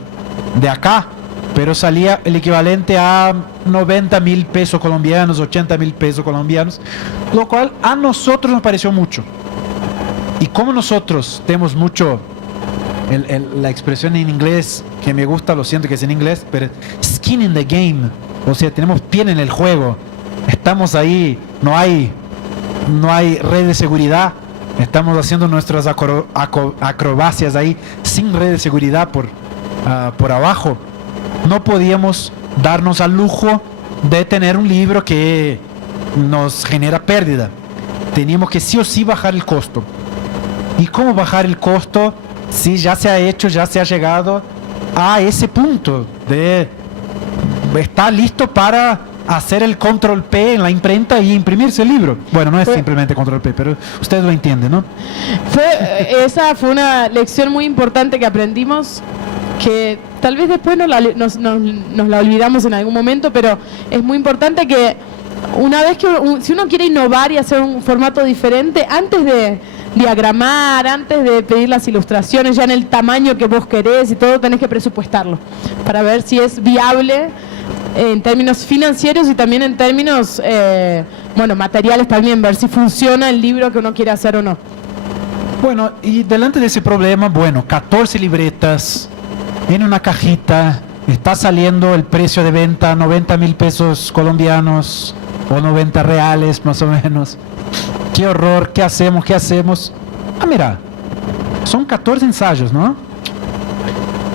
de acá, pero salía el equivalente a 90.000 pesos colombianos, 80.000 pesos colombianos, lo cual a nosotros nos pareció mucho. Y como nosotros tenemos mucho, la expresión en inglés que me gusta, lo siento que es en inglés, pero skin in the game, o sea, tenemos piel en el juego, estamos ahí, no hay red de seguridad, estamos haciendo nuestras acrobacias ahí sin red de seguridad por abajo. No podíamos darnos al lujo de tener un libro que nos genera pérdida. Teníamos que sí o sí bajar el costo. ¿Y cómo bajar el costo si ya se ha hecho, ya se ha llegado a ese punto de estar listo para hacer el control P en la imprenta y imprimirse el libro? Bueno, no es simplemente control P, pero ustedes lo entienden, ¿no? Esa fue una lección muy importante que aprendimos, que tal vez después nos la olvidamos en algún momento, pero es muy importante que una vez que si uno quiere innovar y hacer un formato diferente, antes de diagramar, antes de pedir las ilustraciones ya en el tamaño que vos querés y todo, tenés que presupuestarlo para ver si es viable en términos financieros y también en términos materiales también, ver si funciona el libro que uno quiere hacer o no. Bueno, y delante de ese problema, 14 libretas en una cajita, está saliendo el precio de venta 90.000 pesos colombianos o 90 reales más o menos. Qué horror, ¿qué hacemos? Mira, son 14 ensayos, ¿no?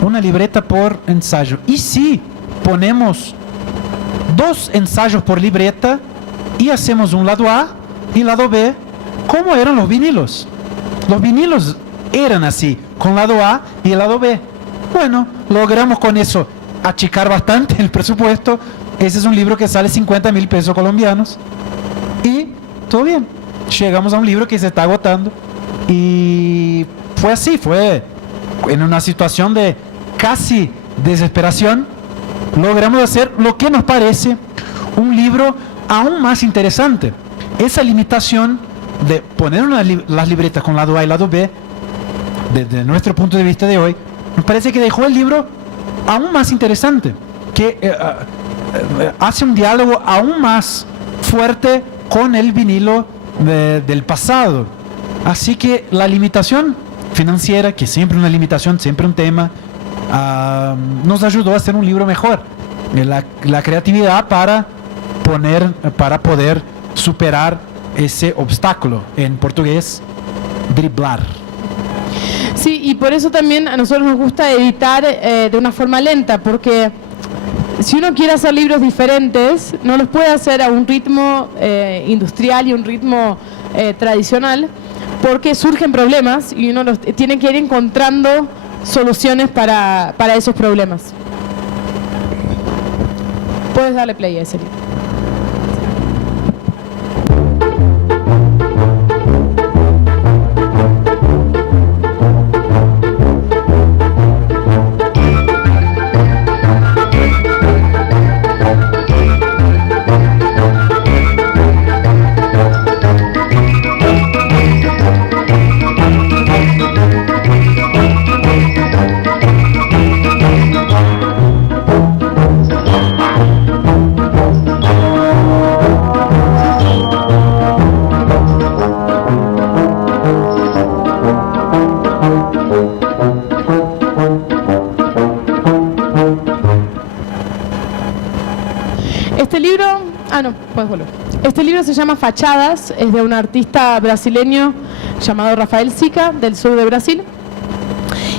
Una libreta por ensayo. Y si ponemos 2 ensayos por libreta y hacemos un lado A y lado B, ¿cómo eran los vinilos? Los vinilos eran así, con lado A y el lado B. Bueno, logramos con eso achicar bastante el presupuesto. Ese es un libro que sale 50.000 pesos colombianos. Y todo bien. Llegamos a un libro que se está agotando. Y fue así, fue en una situación de casi desesperación. Logramos hacer lo que nos parece un libro aún más interesante. Esa limitación de poner las libretas con lado A y lado B, desde nuestro punto de vista de hoy, nos parece que dejó el libro aún más interesante, que hace un diálogo aún más fuerte con el vinilo del pasado. Así que la limitación financiera, que siempre una limitación, siempre un tema, nos ayudó a hacer un libro mejor. La creatividad para poder superar ese obstáculo, en portugués, driblar. Sí, y por eso también a nosotros nos gusta editar de una forma lenta, porque si uno quiere hacer libros diferentes, no los puede hacer a un ritmo industrial y un ritmo tradicional, porque surgen problemas y uno tiene que ir encontrando soluciones para esos problemas. Puedes darle play a ese libro. Este libro se llama Fachadas, es de un artista brasileño llamado Rafael Sica, del sur de Brasil.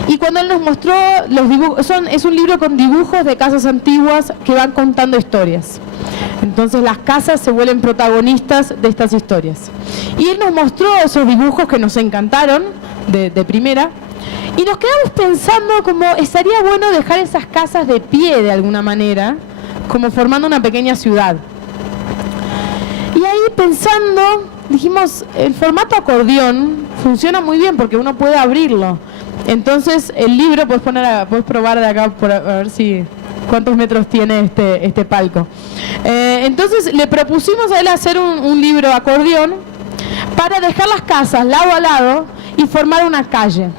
Y cuando él nos mostró los dibujos, es un libro con dibujos de casas antiguas que van contando historias. Entonces las casas se vuelven protagonistas de estas historias. Y él nos mostró esos dibujos que nos encantaron de primera. Y nos quedamos pensando como estaría bueno dejar esas casas de pie de alguna manera, como formando una pequeña ciudad. Y ahí pensando, dijimos, el formato acordeón funciona muy bien porque uno puede abrirlo. Entonces el libro, puedes probar de acá a ver si cuántos metros tiene este palco. Entonces le propusimos a él hacer un libro acordeón para dejar las casas lado a lado y formar una calle.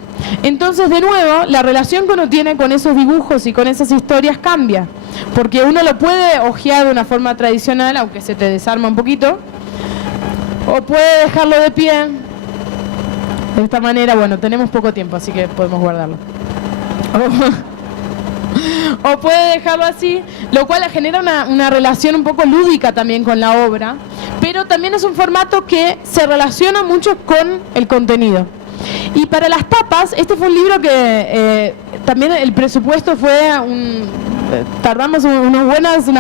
Entonces, de nuevo, la relación que uno tiene con esos dibujos y con esas historias cambia, porque uno lo puede hojear de una forma tradicional, aunque se te desarma un poquito, o puede dejarlo de pie. De esta manera, bueno, tenemos poco tiempo, así que podemos guardarlo. O puede dejarlo así, lo cual genera una relación un poco lúdica también con la obra, pero también es un formato que se relaciona mucho con el contenido. Y para las tapas, este fue un libro que también el presupuesto fue tardamos unas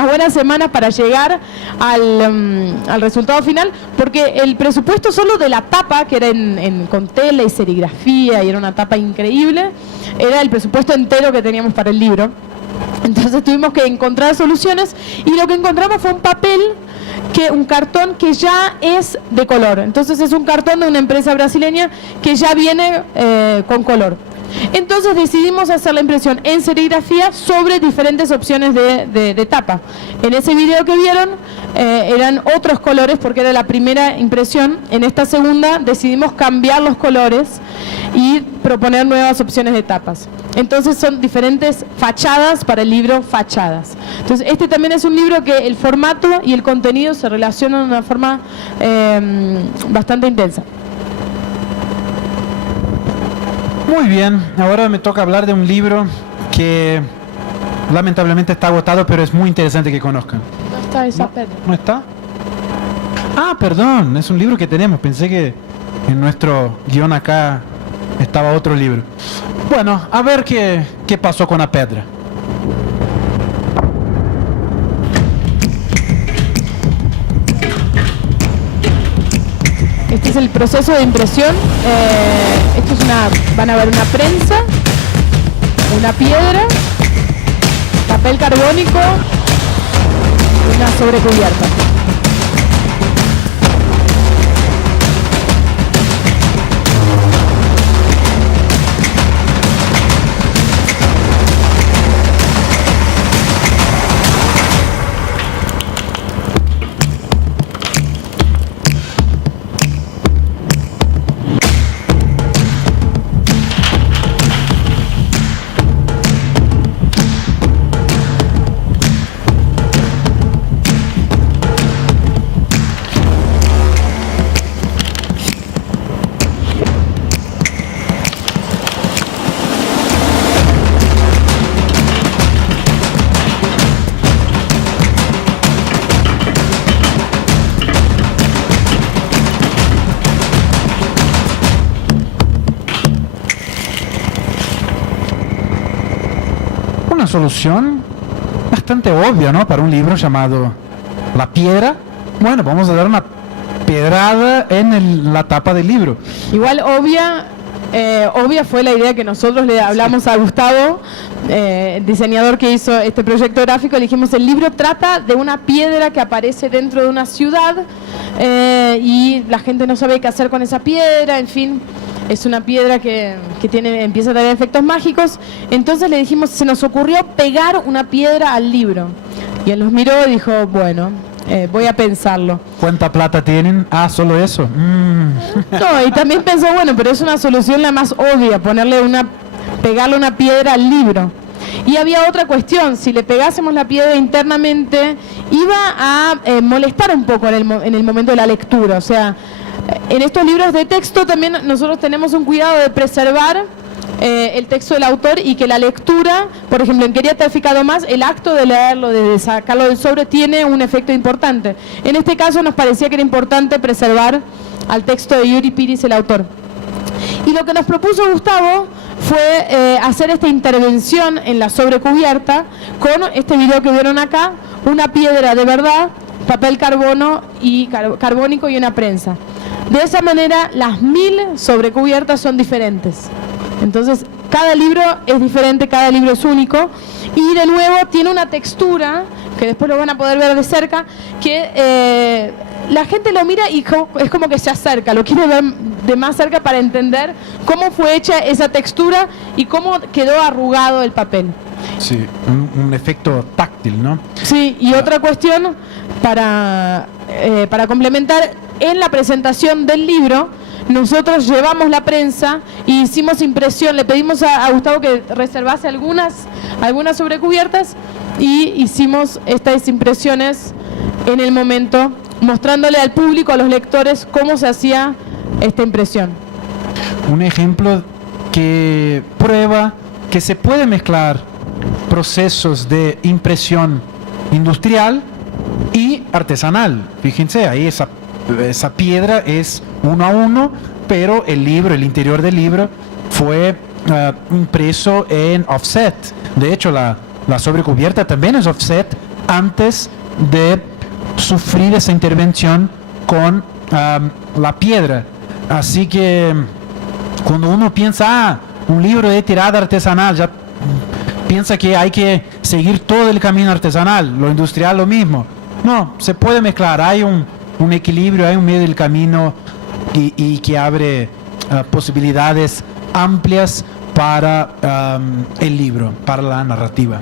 buenas semanas para llegar al resultado final, porque el presupuesto solo de la tapa, que era con tela y serigrafía, y era una tapa increíble, era el presupuesto entero que teníamos para el libro. Entonces tuvimos que encontrar soluciones, y lo que encontramos fue un cartón que ya es de color. Entonces es un cartón de una empresa brasileña que ya viene con color. Entonces decidimos hacer la impresión en serigrafía sobre diferentes opciones de tapa. En ese video que vieron eran otros colores porque era la primera impresión. En esta segunda decidimos cambiar los colores y proponer nuevas opciones de tapas. Entonces son diferentes fachadas para el libro Fachadas. Entonces este también es un libro que el formato y el contenido se relacionan de una forma bastante intensa. Muy bien, ahora me toca hablar de un libro que lamentablemente está agotado, pero es muy interesante que conozcan. No está esa Pedro. ¿No está? Ah, perdón, es un libro que tenemos. Pensé que en nuestro guión acá estaba otro libro. Bueno, a ver qué pasó con la pedra. Este es el proceso de impresión. Esto es van a ver una prensa, una piedra, papel carbónico y una sobrecubierta. Una solución bastante obvia, ¿no? Para un libro llamado La Piedra. Bueno, vamos a dar una pedrada en la tapa del libro. Igual obvia fue la idea que nosotros le hablamos a Gustavo, diseñador que hizo este proyecto gráfico. Le dijimos, el libro trata de una piedra que aparece dentro de una ciudad y la gente no sabe qué hacer con esa piedra, en fin, es una piedra que empieza a tener efectos mágicos. Entonces le dijimos, se nos ocurrió pegar una piedra al libro. Y él nos miró y dijo, bueno, voy a pensarlo. ¿Cuánta plata tienen? Ah, solo eso. No, y también pensó, bueno, pero es una solución la más obvia, pegarle una piedra al libro. Y había otra cuestión, si le pegásemos la piedra internamente, iba a molestar un poco en el momento de la lectura. O sea, en estos libros de texto también nosotros tenemos un cuidado de preservar el texto del autor y que la lectura, por ejemplo, en Quería te he ficado más, el acto de leerlo, de sacarlo del sobre, tiene un efecto importante. En este caso nos parecía que era importante preservar al texto de Yuri Piris, el autor. Y lo que nos propuso Gustavo fue hacer esta intervención en la sobrecubierta con este video que vieron acá, una piedra de verdad, papel carbónico y una prensa. De esa manera las 1000 sobrecubiertas son diferentes. Entonces cada libro es diferente, cada libro es único y de nuevo tiene una textura que después lo van a poder ver de cerca, que la gente lo mira y es como que se acerca, lo quiere ver de más cerca para entender cómo fue hecha esa textura y cómo quedó arrugado el papel. Sí, un efecto táctil, ¿no? Sí, y otra cuestión para complementar, en la presentación del libro nosotros llevamos la prensa y hicimos impresión, le pedimos a Gustavo que reservase algunas sobrecubiertas y hicimos estas impresiones en el momento, mostrándole al público, a los lectores, cómo se hacía esta impresión. Un ejemplo que prueba que se puede mezclar procesos de impresión industrial y artesanal. Fíjense, ahí esa piedra es 1 a 1, pero el interior del libro fue impreso en offset. De hecho, la sobrecubierta también es offset antes de sufrir esa intervención con la piedra. Así que cuando uno piensa, un libro de tirada artesanal, ya piensa que hay que seguir todo el camino artesanal, lo industrial lo mismo. No, se puede mezclar, hay un equilibrio, hay un medio del camino y que abre posibilidades amplias para el libro, para la narrativa.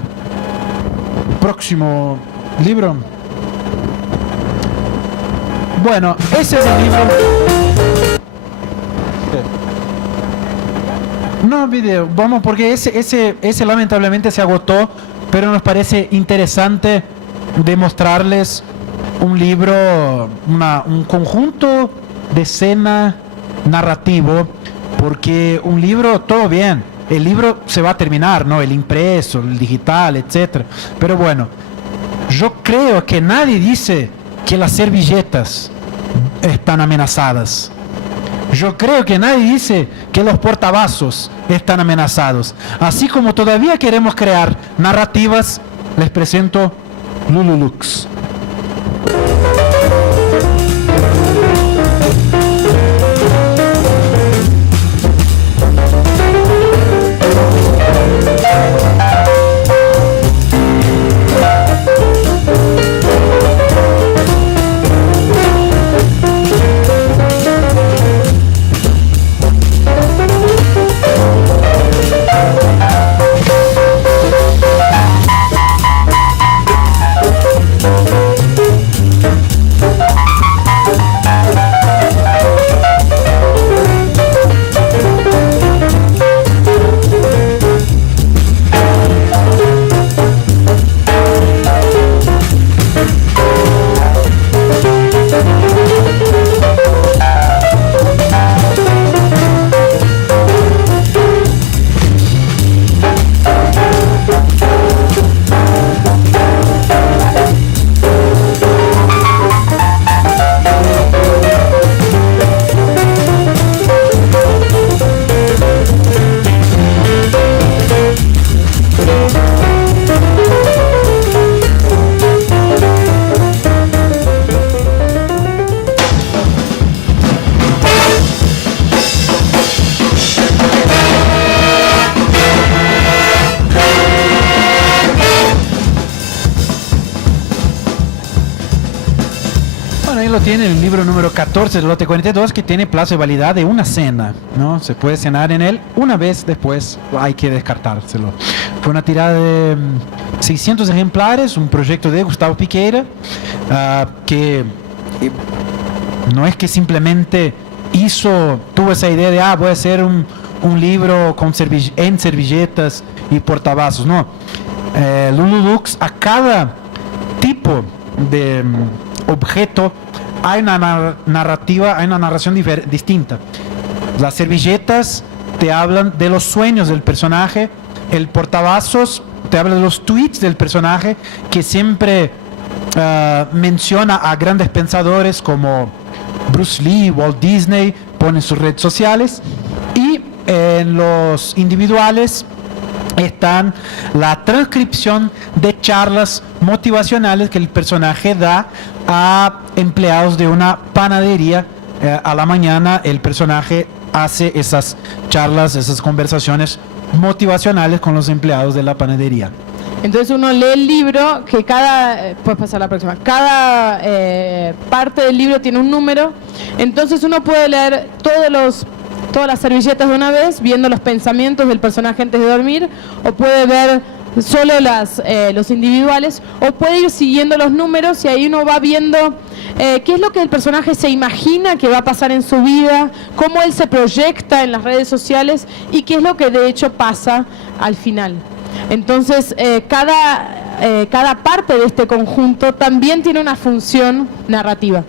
Próximo libro. Bueno, ese es el libro. No, video, vamos, porque ese lamentablemente se agotó, pero nos parece interesante demostrarles un libro, un conjunto de escena narrativo, porque un libro, todo bien, el libro se va a terminar, ¿no? El impreso, el digital, etcétera. Pero bueno, yo creo que nadie dice que las servilletas están amenazadas. Yo creo que nadie dice que los portavasos están amenazados. Así como todavía queremos crear narrativas, les presento Lululux. lo tiene el libro número 14 del lote 42, que tiene plazo de validad de una cena, ¿no? Se puede cenar en él una vez, después hay que descartárselo. Fue una tirada de 600 ejemplares, un proyecto de Gustavo Piqueira, que no es que simplemente tuvo esa idea de, voy a hacer un libro en servilletas y portavasos, no. Lulu Lux, a cada tipo de objeto hay una narrativa, hay una narración distinta. Las servilletas te hablan de los sueños del personaje, el portavasos te habla de los tweets del personaje, que siempre menciona a grandes pensadores como Bruce Lee, Walt Disney, pone en sus redes sociales. Y en los individuales están la transcripción de charlas motivacionales que el personaje da a empleados de una panadería. A la mañana el personaje hace esas charlas, esas conversaciones motivacionales con los empleados de la panadería. Entonces uno lee el libro, que puedes pasar a la próxima, cada parte del libro tiene un número, entonces uno puede leer todas las servilletas de una vez, viendo los pensamientos del personaje antes de dormir, o puede ver solo los individuales, o puede ir siguiendo los números y ahí uno va viendo qué es lo que el personaje se imagina que va a pasar en su vida, cómo él se proyecta en las redes sociales y qué es lo que de hecho pasa al final. Entonces, cada parte de este conjunto también tiene una función narrativa.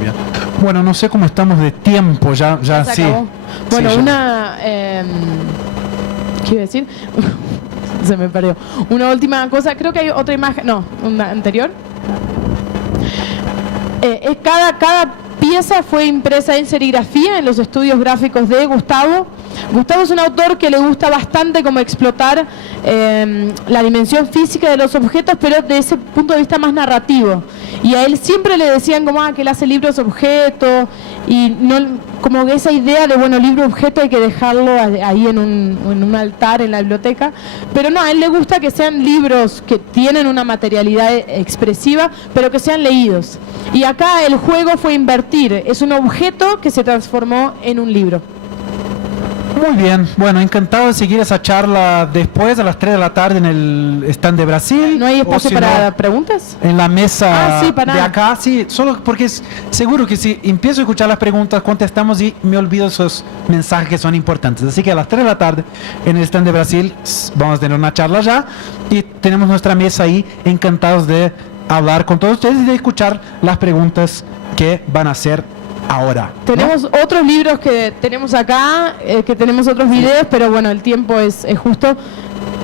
Bien. Bueno, no sé cómo estamos de tiempo, ya se sí. acabó. Bueno, sí, ¿qué iba a decir? Se me perdió. Una última cosa, creo que hay otra imagen, no, una anterior. Cada pieza fue impresa en serigrafía en los estudios gráficos de Gustavo. Gustavo es un autor que le gusta bastante como explotar la dimensión física de los objetos, pero desde ese punto de vista más narrativo. Y a él siempre le decían como que él hace libros objeto, y no como que esa idea de, bueno, libro objeto hay que dejarlo ahí en un altar en la biblioteca, pero no, a él le gusta que sean libros que tienen una materialidad expresiva, pero que sean leídos. Y acá el juego fue invertir, es un objeto que se transformó en un libro. Muy bien, bueno, encantado de seguir esa charla después a las 3 de la tarde en el stand de Brasil. ¿No hay espacio si para no, preguntas? en la mesa sí, de acá, sí, solo porque seguro que si empiezo a escuchar las preguntas, contestamos y me olvido esos mensajes que son importantes. Así que a las 3 de la tarde en el stand de Brasil vamos a tener una charla ya y tenemos nuestra mesa ahí, encantados de hablar con todos ustedes y de escuchar las preguntas que van a hacer ahora. Tenemos otros libros que tenemos acá, que tenemos otros videos, pero bueno, el tiempo es justo,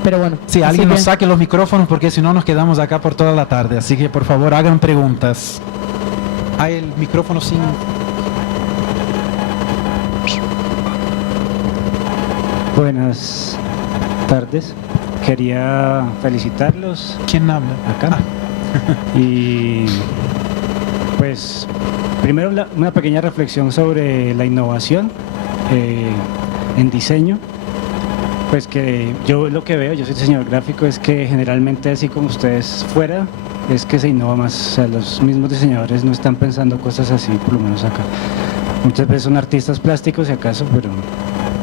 pero bueno. Sí, alguien nos saque los micrófonos porque si no nos quedamos acá por toda la tarde, así que por favor hagan preguntas. Hay el micrófono sin... Buenas tardes, quería felicitarlos. ¿Quién habla? Acá. Y pues primero una pequeña reflexión sobre la innovación en diseño. Pues que yo lo que veo, yo soy diseñador gráfico, es que generalmente así como ustedes fuera, es que se innova más. O sea, los mismos diseñadores no están pensando cosas así, por lo menos acá. Muchas veces son artistas plásticos si acaso, pero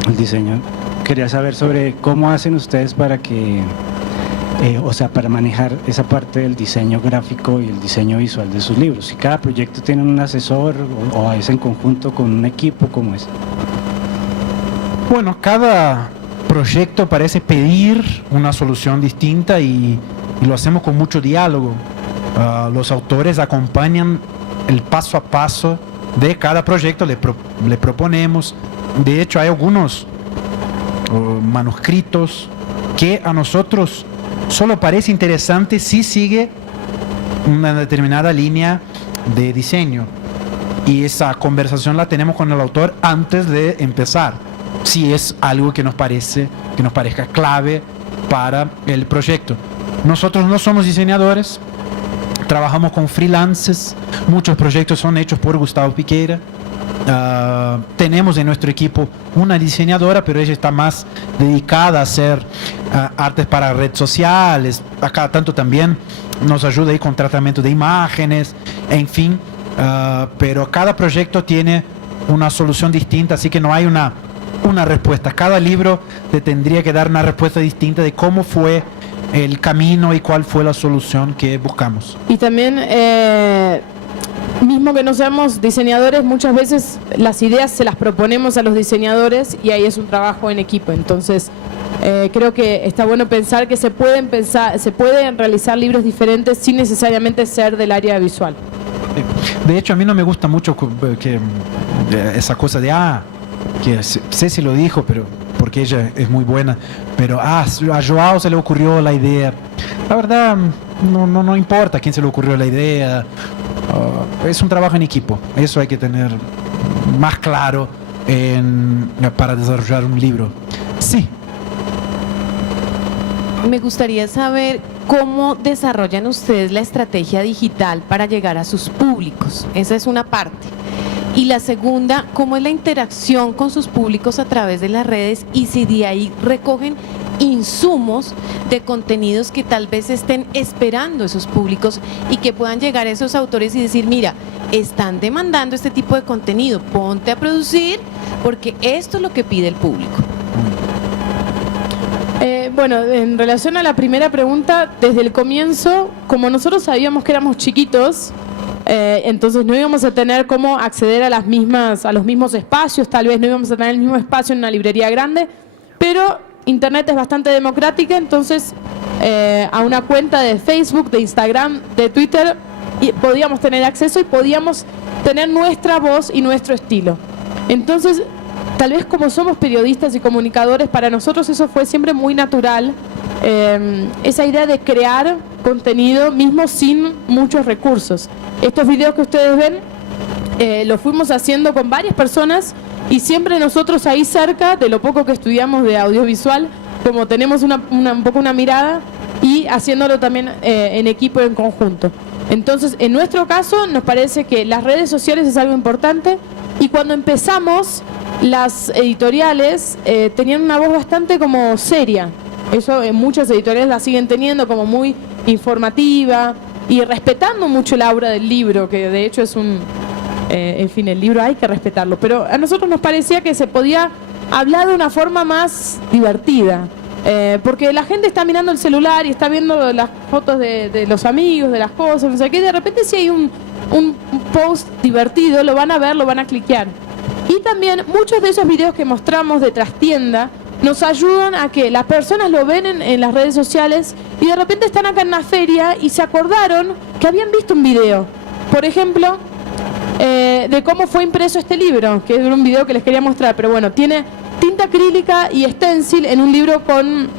el diseño. Quería saber sobre cómo hacen ustedes para que, para manejar esa parte del diseño gráfico y el diseño visual de sus libros. Si cada proyecto tiene un asesor o es en conjunto con un equipo, ¿cómo es? Bueno, cada proyecto parece pedir una solución distinta y lo hacemos con mucho diálogo. Los autores acompañan el paso a paso de cada proyecto, le proponemos. De hecho, hay algunos manuscritos que a nosotros solo parece interesante si sigue una determinada línea de diseño, y esa conversación la tenemos con el autor antes de empezar, si es algo que nos parezca clave para el proyecto. Nosotros no somos diseñadores, trabajamos con freelances, muchos proyectos son hechos por Gustavo Piqueira. Tenemos en nuestro equipo una diseñadora, pero ella está más dedicada a hacer artes para redes sociales. Acá tanto también nos ayuda ahí con tratamiento de imágenes, en fin. pero cada proyecto tiene una solución distinta, así que no hay una respuesta. Cada libro te tendría que dar una respuesta distinta de cómo fue el camino y cuál fue la solución que buscamos. Y también, mismo que no seamos diseñadores, muchas veces las ideas se las proponemos a los diseñadores y ahí es un trabajo en equipo. Entonces, creo que está bueno pensar que se pueden realizar libros diferentes sin necesariamente ser del área visual. De hecho, a mí no me gusta mucho que esa cosa de que Ceci lo dijo, pero porque ella es muy buena, pero a Joao se le ocurrió la idea. La verdad, no importa a quién se le ocurrió la idea. Es un trabajo en equipo. Eso hay que tener más claro para desarrollar un libro. Sí. Me gustaría saber cómo desarrollan ustedes la estrategia digital para llegar a sus públicos. Esa es una parte. Y la segunda, ¿cómo es la interacción con sus públicos a través de las redes y si de ahí recogen insumos de contenidos que tal vez estén esperando esos públicos y que puedan llegar a esos autores y decir, mira, están demandando este tipo de contenido, ponte a producir porque esto es lo que pide el público? Bueno, en relación a la primera pregunta, desde el comienzo, como nosotros sabíamos que éramos chiquitos, entonces no íbamos a tener cómo acceder a los mismos espacios, tal vez no íbamos a tener el mismo espacio en una librería grande, pero Internet es bastante democrática, entonces a una cuenta de Facebook, de Instagram, de Twitter, podíamos tener acceso y podíamos tener nuestra voz y nuestro estilo. Entonces, tal vez como somos periodistas y comunicadores, para nosotros eso fue siempre muy natural, esa idea de crear contenido mismo sin muchos recursos. Estos videos que ustedes ven, los fuimos haciendo con varias personas y siempre nosotros ahí cerca de lo poco que estudiamos de audiovisual, como tenemos un poco una mirada y haciéndolo también en equipo y en conjunto. Entonces, en nuestro caso, nos parece que las redes sociales es algo importante y cuando empezamos, las editoriales tenían una voz bastante como seria. Eso muchas editoriales la siguen teniendo como muy informativa y respetando mucho la obra del libro, que de hecho es en fin, el libro hay que respetarlo, pero a nosotros nos parecía que se podía hablar de una forma más divertida, porque la gente está mirando el celular y está viendo las fotos de los amigos, de las cosas, no sé qué, y de repente si hay un post divertido, lo van a ver, lo van a cliquear. Y también muchos de esos videos que mostramos de trastienda nos ayudan a que las personas lo ven en las redes sociales y de repente están acá en una feria y se acordaron que habían visto un video. Por ejemplo, de cómo fue impreso este libro, que es un video que les quería mostrar, pero bueno, tiene tinta acrílica y stencil en un libro con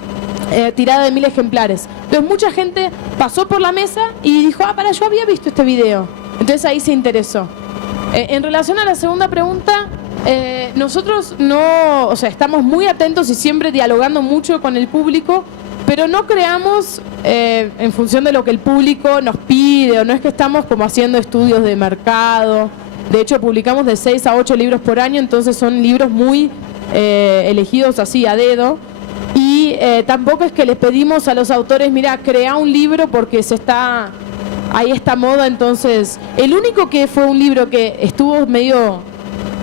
tirada de 1000 ejemplares. Entonces mucha gente pasó por la mesa y dijo, yo había visto este video. Entonces ahí se interesó. En relación a la segunda pregunta, nosotros estamos muy atentos y siempre dialogando mucho con el público, pero no creamos en función de lo que el público nos pide, o no es que estamos como haciendo estudios de mercado. De hecho, publicamos de 6 a 8 libros por año, entonces son libros muy elegidos así a dedo. Y tampoco es que les pedimos a los autores, mira, crea un libro porque hay esta moda. Entonces, el único que fue un libro que estuvo medio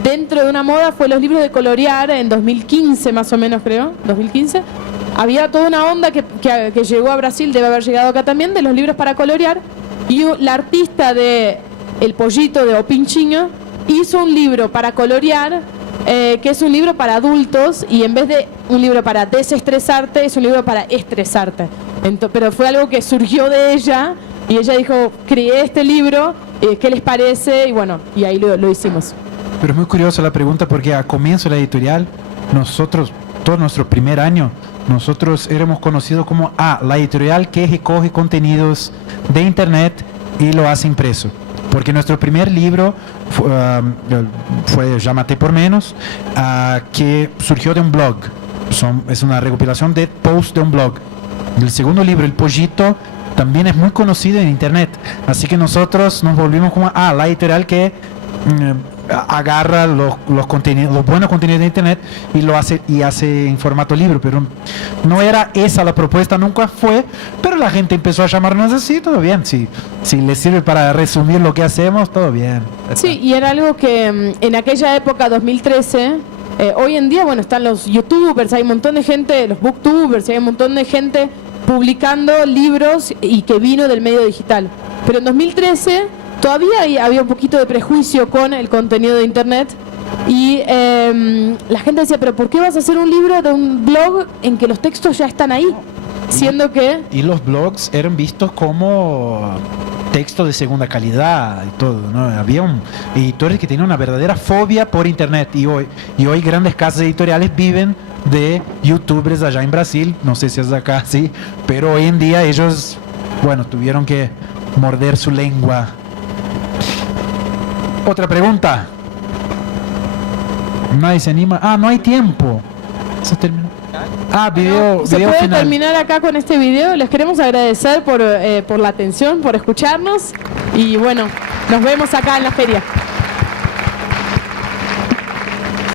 dentro de una moda fue los libros de colorear en 2015, más o menos creo, 2015. Había toda una onda que llegó a Brasil, debe haber llegado acá también, de los libros para colorear. Y la artista de El Pollito de O Pinchinho hizo un libro para colorear, que es un libro para adultos, y en vez de un libro para desestresarte, es un libro para estresarte. Pero fue algo que surgió de ella, y ella dijo, creé este libro, ¿qué les parece? Y bueno, y ahí lo hicimos. Pero es muy curiosa la pregunta porque a comienzo de la editorial, nosotros, todo nuestro primer año, nosotros éramos conocidos como la editorial que recoge contenidos de internet y lo hace impreso. Porque nuestro primer libro fue Ya maté por menos, que surgió de un blog. Es una recopilación de posts de un blog. El segundo libro, El Pollito, también es muy conocido en internet. Así que nosotros nos volvimos como la editorial que agarra los contenidos, los buenos contenidos de internet y lo hace en formato libro, pero no era esa la propuesta, nunca fue, pero la gente empezó a llamarnos así, todo bien, si les sirve para resumir lo que hacemos, todo bien. Sí, y era algo que en aquella época, 2013, hoy en día, bueno, están los youtubers, hay un montón de gente, los booktubers, hay un montón de gente publicando libros y que vino del medio digital. Pero en 2013 todavía había un poquito de prejuicio con el contenido de internet y la gente decía, pero ¿por qué vas a hacer un libro de un blog en que los textos ya están ahí? Siendo que... Y los blogs eran vistos como textos de segunda calidad y todo, ¿no? Había editores que tenían una verdadera fobia por internet y hoy grandes casas editoriales viven de youtubers allá en Brasil, no sé si es acá, sí, pero hoy en día ellos, bueno, tuvieron que morder su lengua. Otra pregunta. Nadie se anima. Ah, no hay tiempo. Se terminó. Ah, video se puede final. terminar acá con este video. Les queremos agradecer por la atención, por escucharnos y bueno, nos vemos acá en la feria.